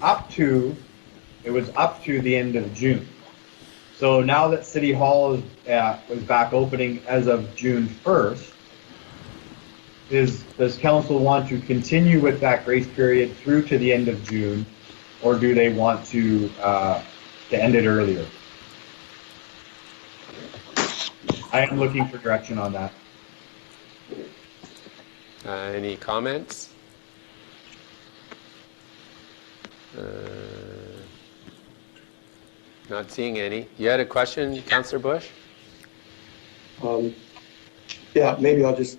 up to the end of June. So now that City Hall is back opening as of June 1st, does council want to continue with that grace period through to the end of June, or do they want to end it earlier? I am looking for direction on that. Any comments? Not seeing any. You had a question, Councillor Bush? Yeah, maybe I'll just,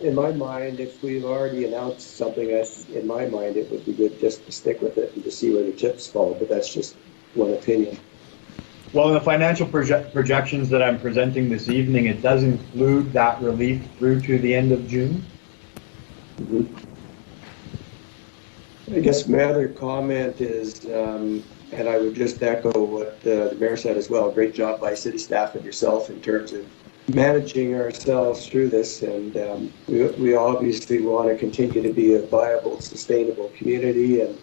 in my mind, if we've already announced something, in my mind, it would be good just to stick with it and to see where the chips fall, but that's just one opinion. Well, in the financial projections that I'm presenting this evening, it does include that relief through to the end of June. Mm-hmm. I guess my other comment is, and I would just echo what the mayor said as well, great job by city staff and yourself in terms of managing ourselves through this. And we obviously want to continue to be a viable, sustainable community, and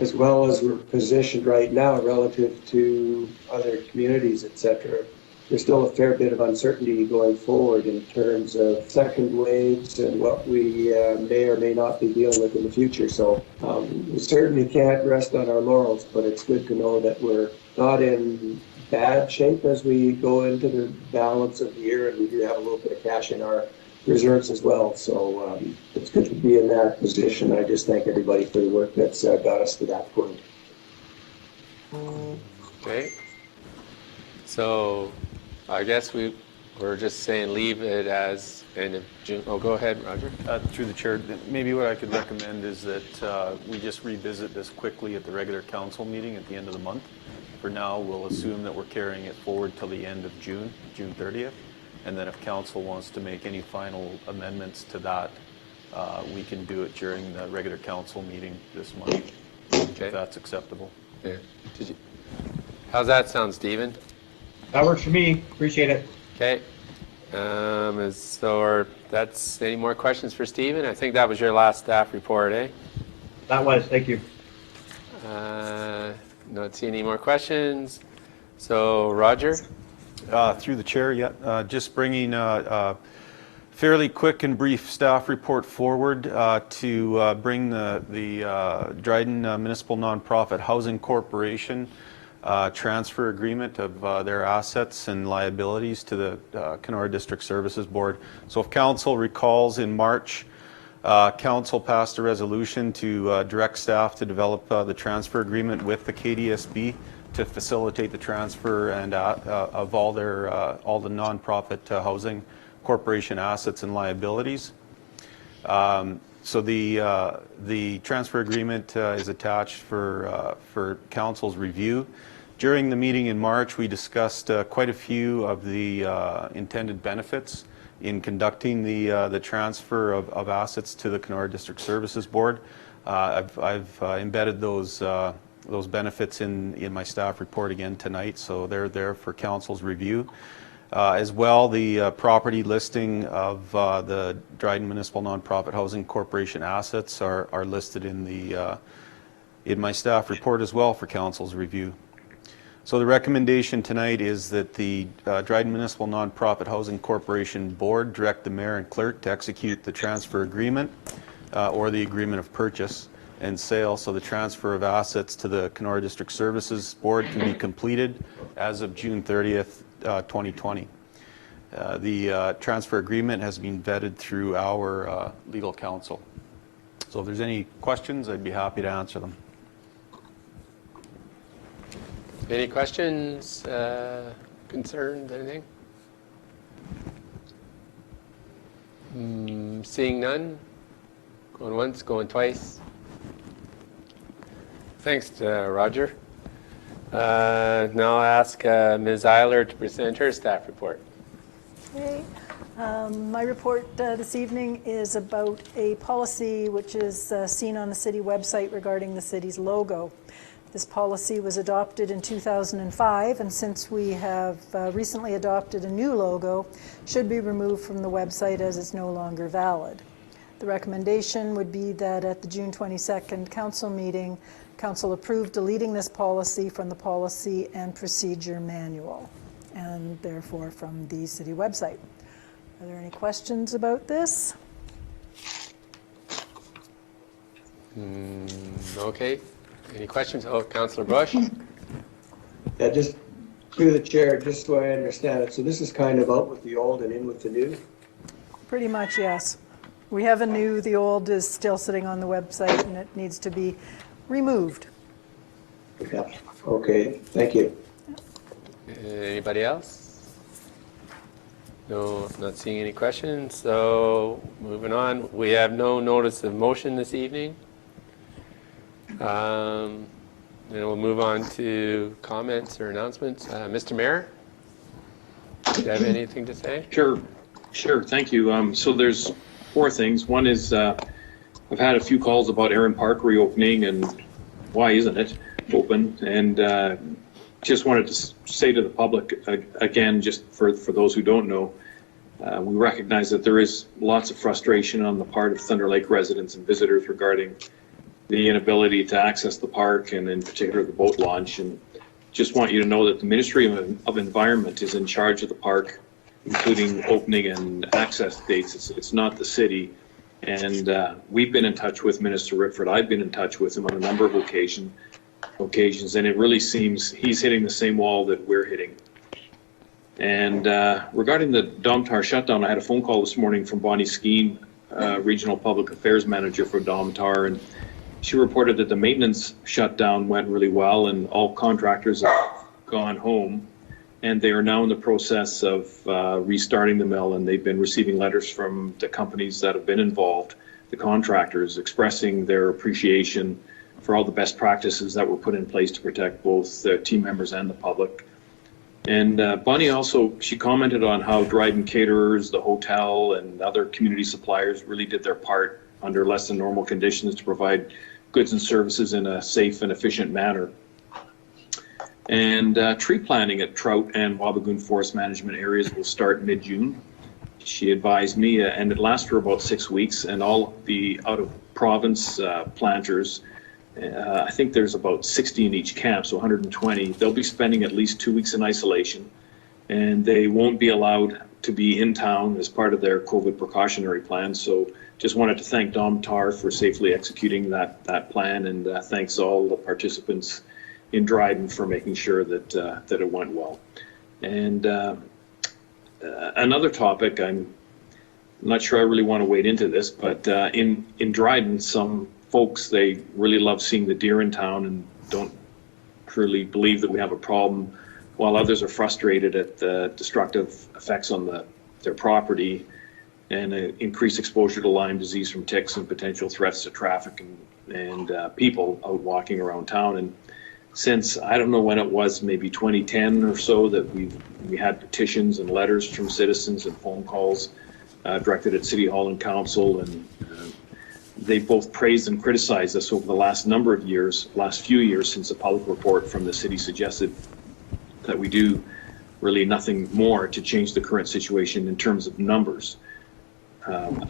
as well as we're positioned right now relative to other communities, et cetera. There's still a fair bit of uncertainty going forward in terms of second waves and what we may or may not be dealing with in the future. So we certainly can't rest on our laurels, but it's good to know that we're not in bad shape as we go into the balance of the year, and we do have a little bit of cash in our reserves as well. So it's good to be in that position. I just thank everybody for the work that's got us to that point. Okay. So I guess we're just saying leave it as end of June. Oh, go ahead, Roger. Through the chair, maybe what I could recommend is that we just revisit this quickly at the regular council meeting at the end of the month. For now, we'll assume that we're carrying it forward till the end of June 30th. And then if council wants to make any final amendments to that, we can do it during the regular council meeting this month, Okay. if that's acceptable. Yeah. How's that sound, Stephen? That works for me. Appreciate it. Okay. That's any more questions for Stephen? I think that was your last staff report, eh? That was. Thank you. Not see any more questions. So, Roger? Through the chair, yeah. Just bringing a fairly quick and brief staff report forward to bring the Dryden Municipal Nonprofit Housing Corporation transfer agreement of their assets and liabilities to the Kenora District Services Board. So if council recalls, in March, council passed a resolution to direct staff to develop the transfer agreement with the KDSB to facilitate the transfer and of all the nonprofit housing corporation assets and liabilities. So the transfer agreement is attached for council's review. During the meeting in March, we discussed quite a few of the intended benefits in conducting the transfer of assets to the Kenora District Services Board. I've embedded those benefits in my staff report again tonight, so they're there for council's review. As well, the property listing of the Dryden Municipal Nonprofit Housing Corporation assets are listed in my staff report as well for council's review. So the recommendation tonight is that the Dryden Municipal Nonprofit Housing Corporation Board direct the mayor and clerk to execute the transfer agreement or the agreement of purchase and sale, so the transfer of assets to the Kenora District Services Board can be completed as of June 30th, 2020. The transfer agreement has been vetted through our legal counsel. So if there's any questions, I'd be happy to answer them. Any questions, concerns, anything? Seeing none? Going once, going twice? Thanks, Roger. Now I'll ask Ms. Eiler to present her staff report. Okay. My report this evening is about a policy which is seen on the city website regarding the city's logo. This policy was adopted in 2005, and since we have recently adopted a new logo, should be removed from the website as it's no longer valid. The recommendation would be that at the June 22nd council meeting, council approved deleting this policy from the policy and procedure manual, and therefore from the city website. Are there any questions about this? Okay. Any questions? Oh, Councillor Bush? Yeah, just through the chair, just so I understand it. So this is kind of out with the old and in with the new? Pretty much, yes. We have a new, the old is still sitting on the website and it needs to be removed. Yeah, okay, thank you. Anybody else? No, not seeing any questions. So moving on, we have no notice of motion this evening. Then we'll move on to comments or announcements. Mr. Mayor, do you have anything to say? Sure, thank you. So there's 4 things. One is I've had a few calls about Erin Park reopening and why isn't it open? And just wanted to say to the public again, just for those who don't know, we recognize that there is lots of frustration on the part of Thunder Lake residents and visitors regarding the inability to access the park and in particular the boat launch. And just want you to know that the Ministry of Environment is in charge of the park, including opening and access dates. It's not the city. And we've been in touch with Minister Rickford. I've been in touch with him on a number of occasions, and it really seems he's hitting the same wall that we're hitting. And regarding the Domtar shutdown, I had a phone call this morning from Bonnie Skeen, Regional Public Affairs Manager for Domtar, and she reported that the maintenance shutdown went really well and all contractors have gone home, and they are now in the process of restarting the mill, and they've been receiving letters from the companies that have been involved, the contractors, expressing their appreciation for all the best practices that were put in place to protect both the team members and the public. And Bonnie also, she commented on how Dryden caterers, the hotel, and other community suppliers really did their part under less than normal conditions to provide goods and services in a safe and efficient manner. And tree planting at Trout and Wabigoon Forest Management areas will start mid-June. She advised me, and it lasts for about 6 weeks, and all the out-of-province planters, I think there's about 60 in each camp, so 120. They'll be spending at least 2 weeks in isolation, and they won't be allowed to be in town as part of their COVID precautionary plan. So just wanted to thank Domtar for safely executing that plan, and thanks all the participants in Dryden for making sure that it went well. And another topic, I'm not sure I really want to wade into this, but in Dryden, some folks, they really love seeing the deer in town and don't truly believe that we have a problem, while others are frustrated at the destructive effects on their property and increased exposure to Lyme disease from ticks and potential threats to traffic and people out walking around town. And since, I don't know when it was, maybe 2010 or so, that we had petitions and letters from citizens and phone calls directed at City Hall and Council, and they both praised and criticized us over the last number of years, last few years, since the public report from the city suggested that we do really nothing more to change the current situation in terms of numbers.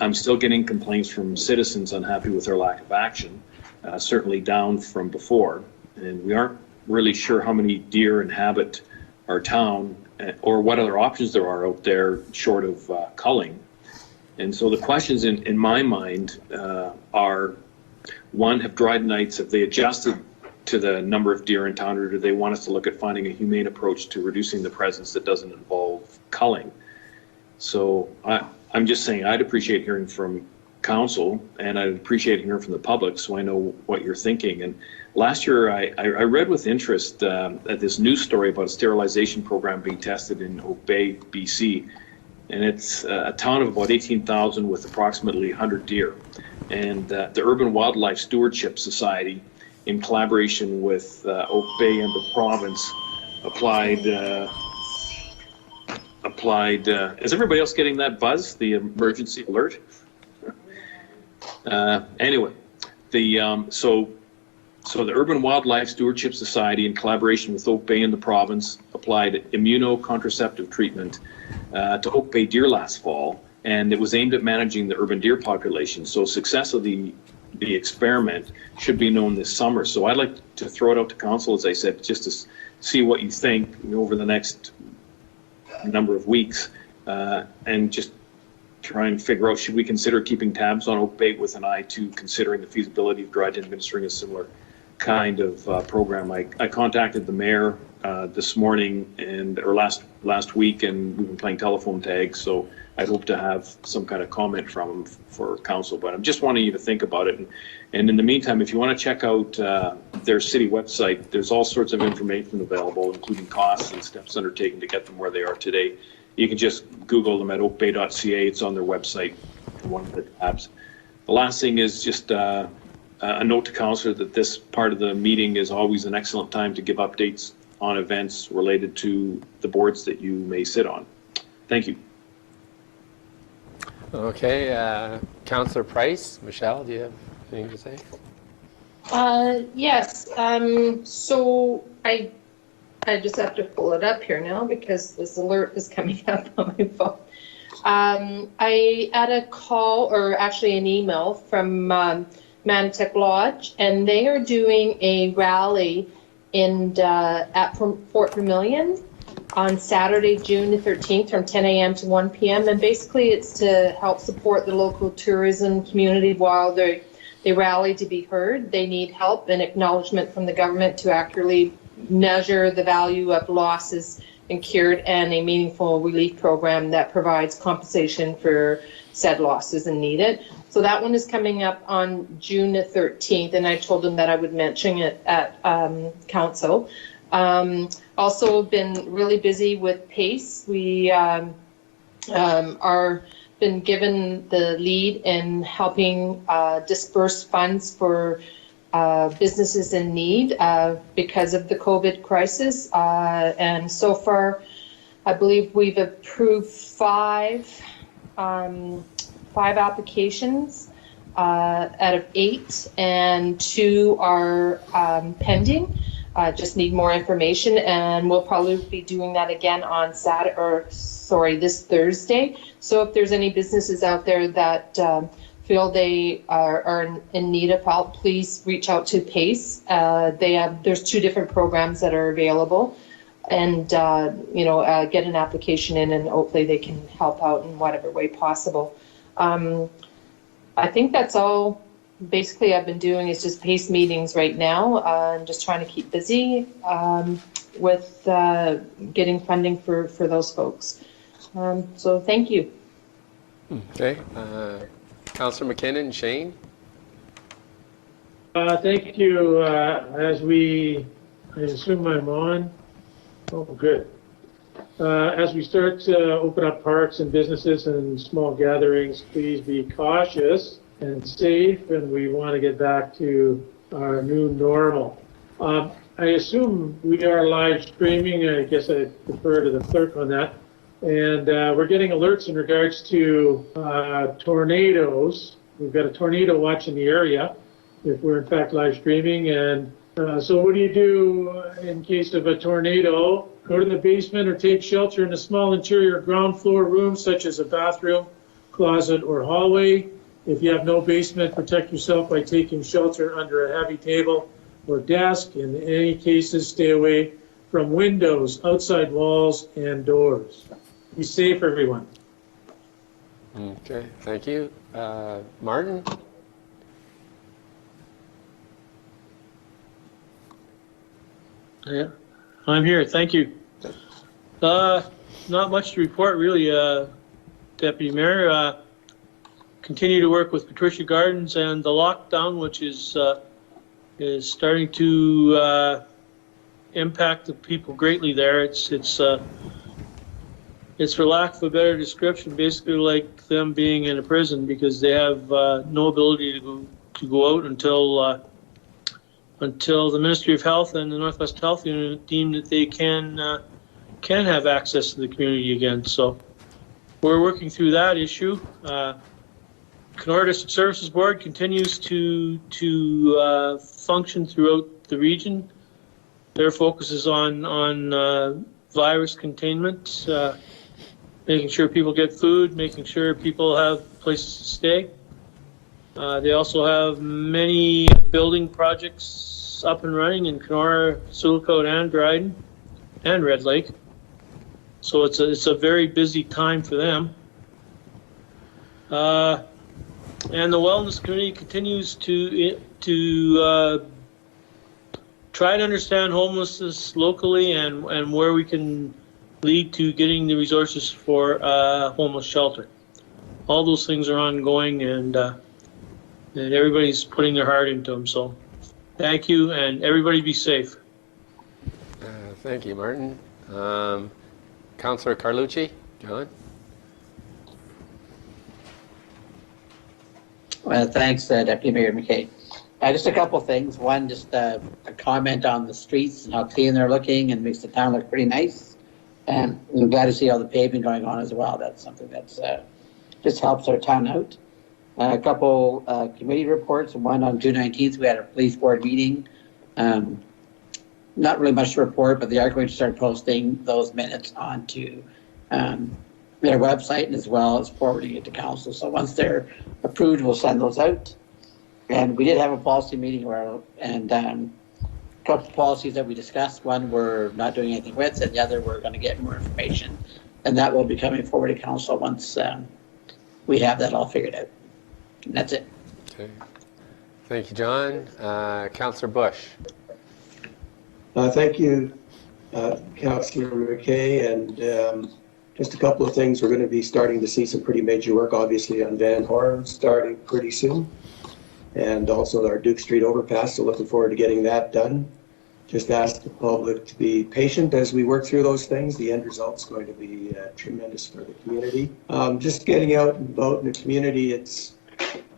I'm still getting complaints from citizens unhappy with our lack of action, certainly down from before, and we aren't really sure how many deer inhabit our town or what other options there are out there short of culling. And so the questions in my mind are, one, have Drydenites, have they adjusted to the number of deer in town, or do they want us to look at finding a humane approach to reducing the presence that doesn't involve culling? So I'm just saying I'd appreciate hearing from council, and I'd appreciate hearing from the public so I know what you're thinking. And Last year, I read with interest at this news story about a sterilization program being tested in Oak Bay, BC. And it's a town of about 18,000 with approximately 100 deer. And the Urban Wildlife Stewardship Society, in collaboration with Oak Bay and the province, applied. Is everybody else getting that buzz? The emergency alert. Anyway, so the Urban Wildlife Stewardship Society, in collaboration with Oak Bay and the province, applied immunocontraceptive treatment to Oak Bay deer last fall, and it was aimed at managing the urban deer population. So success of the experiment should be known this summer. So I'd like to throw it out to council, as I said, just to see what you think over the next number of weeks, and just try and figure out, should we consider keeping tabs on Oak Bay with an eye to considering the feasibility of Dryden administering a similar kind of program. I contacted the mayor this morning or last week, and we've been playing telephone tag, so I hope to have some kind of comment from him for council. But I'm just wanting you to think about it. And in the meantime, if you want to check out their city website, there's all sorts of information available, including costs and steps undertaken to get them where they are today. You can just Google them at oakbay.ca. It's on their website, one of the tabs. The last thing is just a note to councillor that this part of the meeting is always an excellent time to give updates on events related to the boards that you may sit on. Thank you. Okay, Councillor Price. Michelle, do you have anything to say? Yes. So I just have to pull it up here now because this alert is coming up on my phone. I had a call, or actually an email from Manatech Lodge, and they are doing a rally at Fort Vermilion on Saturday, June the 13th from 10 a.m. to 1 p.m. And basically it's to help support the local tourism community while they rally to be heard. They need help and acknowledgement from the government to accurately measure the value of losses incurred and a meaningful relief program that provides compensation for said losses and needed. So that one is coming up on June the 13th, and I told them that I would mention it at council. Also been really busy with PACE. We are been given the lead in helping disperse funds for businesses in need because of the COVID crisis. And so far, I believe we've approved five applications out of 8, and 2 are pending. Just need more information, and we'll probably be doing that again on this Thursday. So if there's any businesses out there that feel they are in need of help, please reach out to PACE. There's 2 different programs that are available, and get an application in, and hopefully they can help out in whatever way possible. I think that's all basically I've been doing, is just PACE meetings right now. I'm just trying to keep busy with getting funding for those folks. So thank you. Okay. Councillor McKinnon, Shane? Thank you. I assume I'm on. Oh, good. As we start to open up parks and businesses and small gatherings, please be cautious and safe, and we want to get back to our new normal. I assume we are live streaming. I guess I defer to the clerk on that. And we're getting alerts in regards to tornadoes. We've got a tornado watch in the area if we're in fact live streaming. And so what do you do in case of a tornado? Go to the basement or take shelter in a small interior ground floor room, such as a bathroom, closet, or hallway. If you have no basement, protect yourself by taking shelter under a heavy table or desk. In any cases, stay away from windows, outside walls, and doors. Be safe, everyone. Okay, thank you. Martin? Yeah, I'm here. Thank you. Not much to report, really, Deputy Mayor. Continue to work with Patricia Gardens and the lockdown, which is is starting to impact the people greatly there. It's for lack of a better description, basically like them being in a prison because they have no ability to go out until the Ministry of Health and the Northwest Health Unit deem that they can have access to the community again. So we're working through that issue. Kenora District Services Board continues to function throughout the region. Their focus is on virus containment, making sure people get food, making sure people have places to stay. They also have many building projects up and running in Kenora, Sulcote, and Dryden, and Red Lake. So it's a very busy time for them. And the Wellness Committee continues to try to understand homelessness locally and where we can lead to getting the resources for homeless shelter. All those things are ongoing, and everybody's putting their heart into them. So thank you, and everybody be safe. Thank you, Martin. Councillor Carlucci, John? Well, thanks, Deputy Mayor McKay. Just a couple things. One, just a comment on the streets and how clean they're looking and makes the town look pretty nice. And I'm glad to see all the paving going on as well. That's something that's just helps our town out. A couple committee reports. One on June 19th, we had a police board meeting. Not really much to report, but they are going to start posting those minutes onto their website and as well as forwarding it to council. So once they're approved, we'll send those out. And we did have a policy meeting and a couple of policies that we discussed. One we're not doing anything with, and the other we're going to get more information. And that will be coming forward to council once we have that all figured out. And that's it. Okay. Thank you, John. Councillor Bush. Thank you, Councillor McKay. And just a couple of things. We're going to be starting to see some pretty major work, obviously, on Van Horn starting pretty soon. And also our Duke Street overpass, so looking forward to getting that done. Just ask the public to be patient as we work through those things. The end result's going to be tremendous for the community. Just getting out and about in the community, it's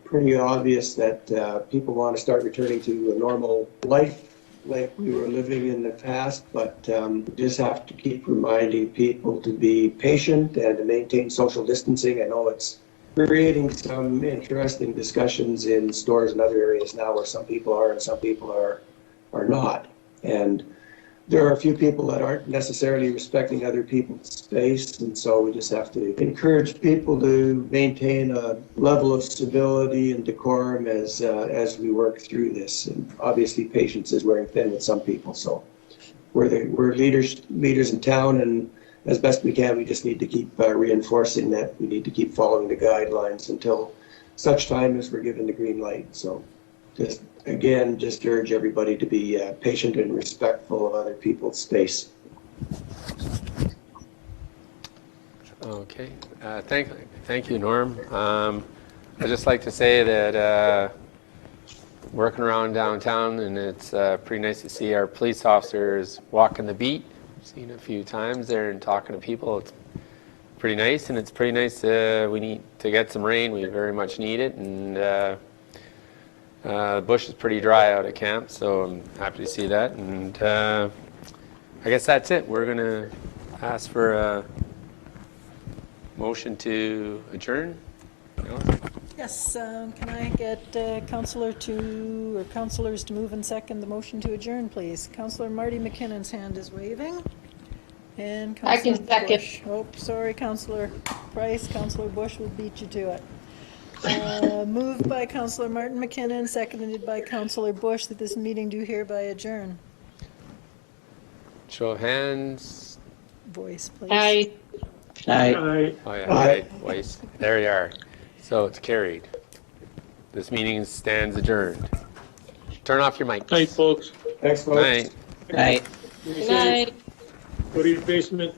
pretty obvious that people want to start returning to a normal life like we were living in the past, but we just have to keep reminding people to be patient and to maintain social distancing. I know it's creating some interesting discussions in stores and other areas now where some people are and some people are not. And there are a few people that aren't necessarily respecting other people's space, and so we just have to encourage people to maintain a level of civility and decorum as we work through this. And obviously, patience is wearing thin with some people. So we're leaders in town, and as best we can, we just need to keep reinforcing that. We need to keep following the guidelines until such time as we're given the green light. So just urge everybody to be patient and respectful of other people's space. Okay. Thank you, Norm. I'd just like to say that working around downtown, and it's pretty nice to see our police officers walking the beat. Seen a few times there and talking to people. It's pretty nice, and it's pretty nice. We need to get some rain. We very much need it, and the bush is pretty dry out at camp, so I'm happy to see that. And I guess that's it. We're going to ask for a motion to adjourn. Yes, can I get councillors to move and second the motion to adjourn, please? Councillor Marty McKinnon's hand is waving. And I can Councillor second. Bush. Oh, sorry, Councillor Price. Councillor Bush will beat you to it. Moved by Councillor Martin McKinnon, seconded by Councillor Bush, that this meeting do hereby adjourn. Show of hands. Voice, please. Aye. Aye. Oh, yeah. Aye. Twice. There you are. So it's carried. This meeting stands adjourned. Turn off your mic. Night, folks. Thanks, folks. Night. Aye. Good night. Go to your basement.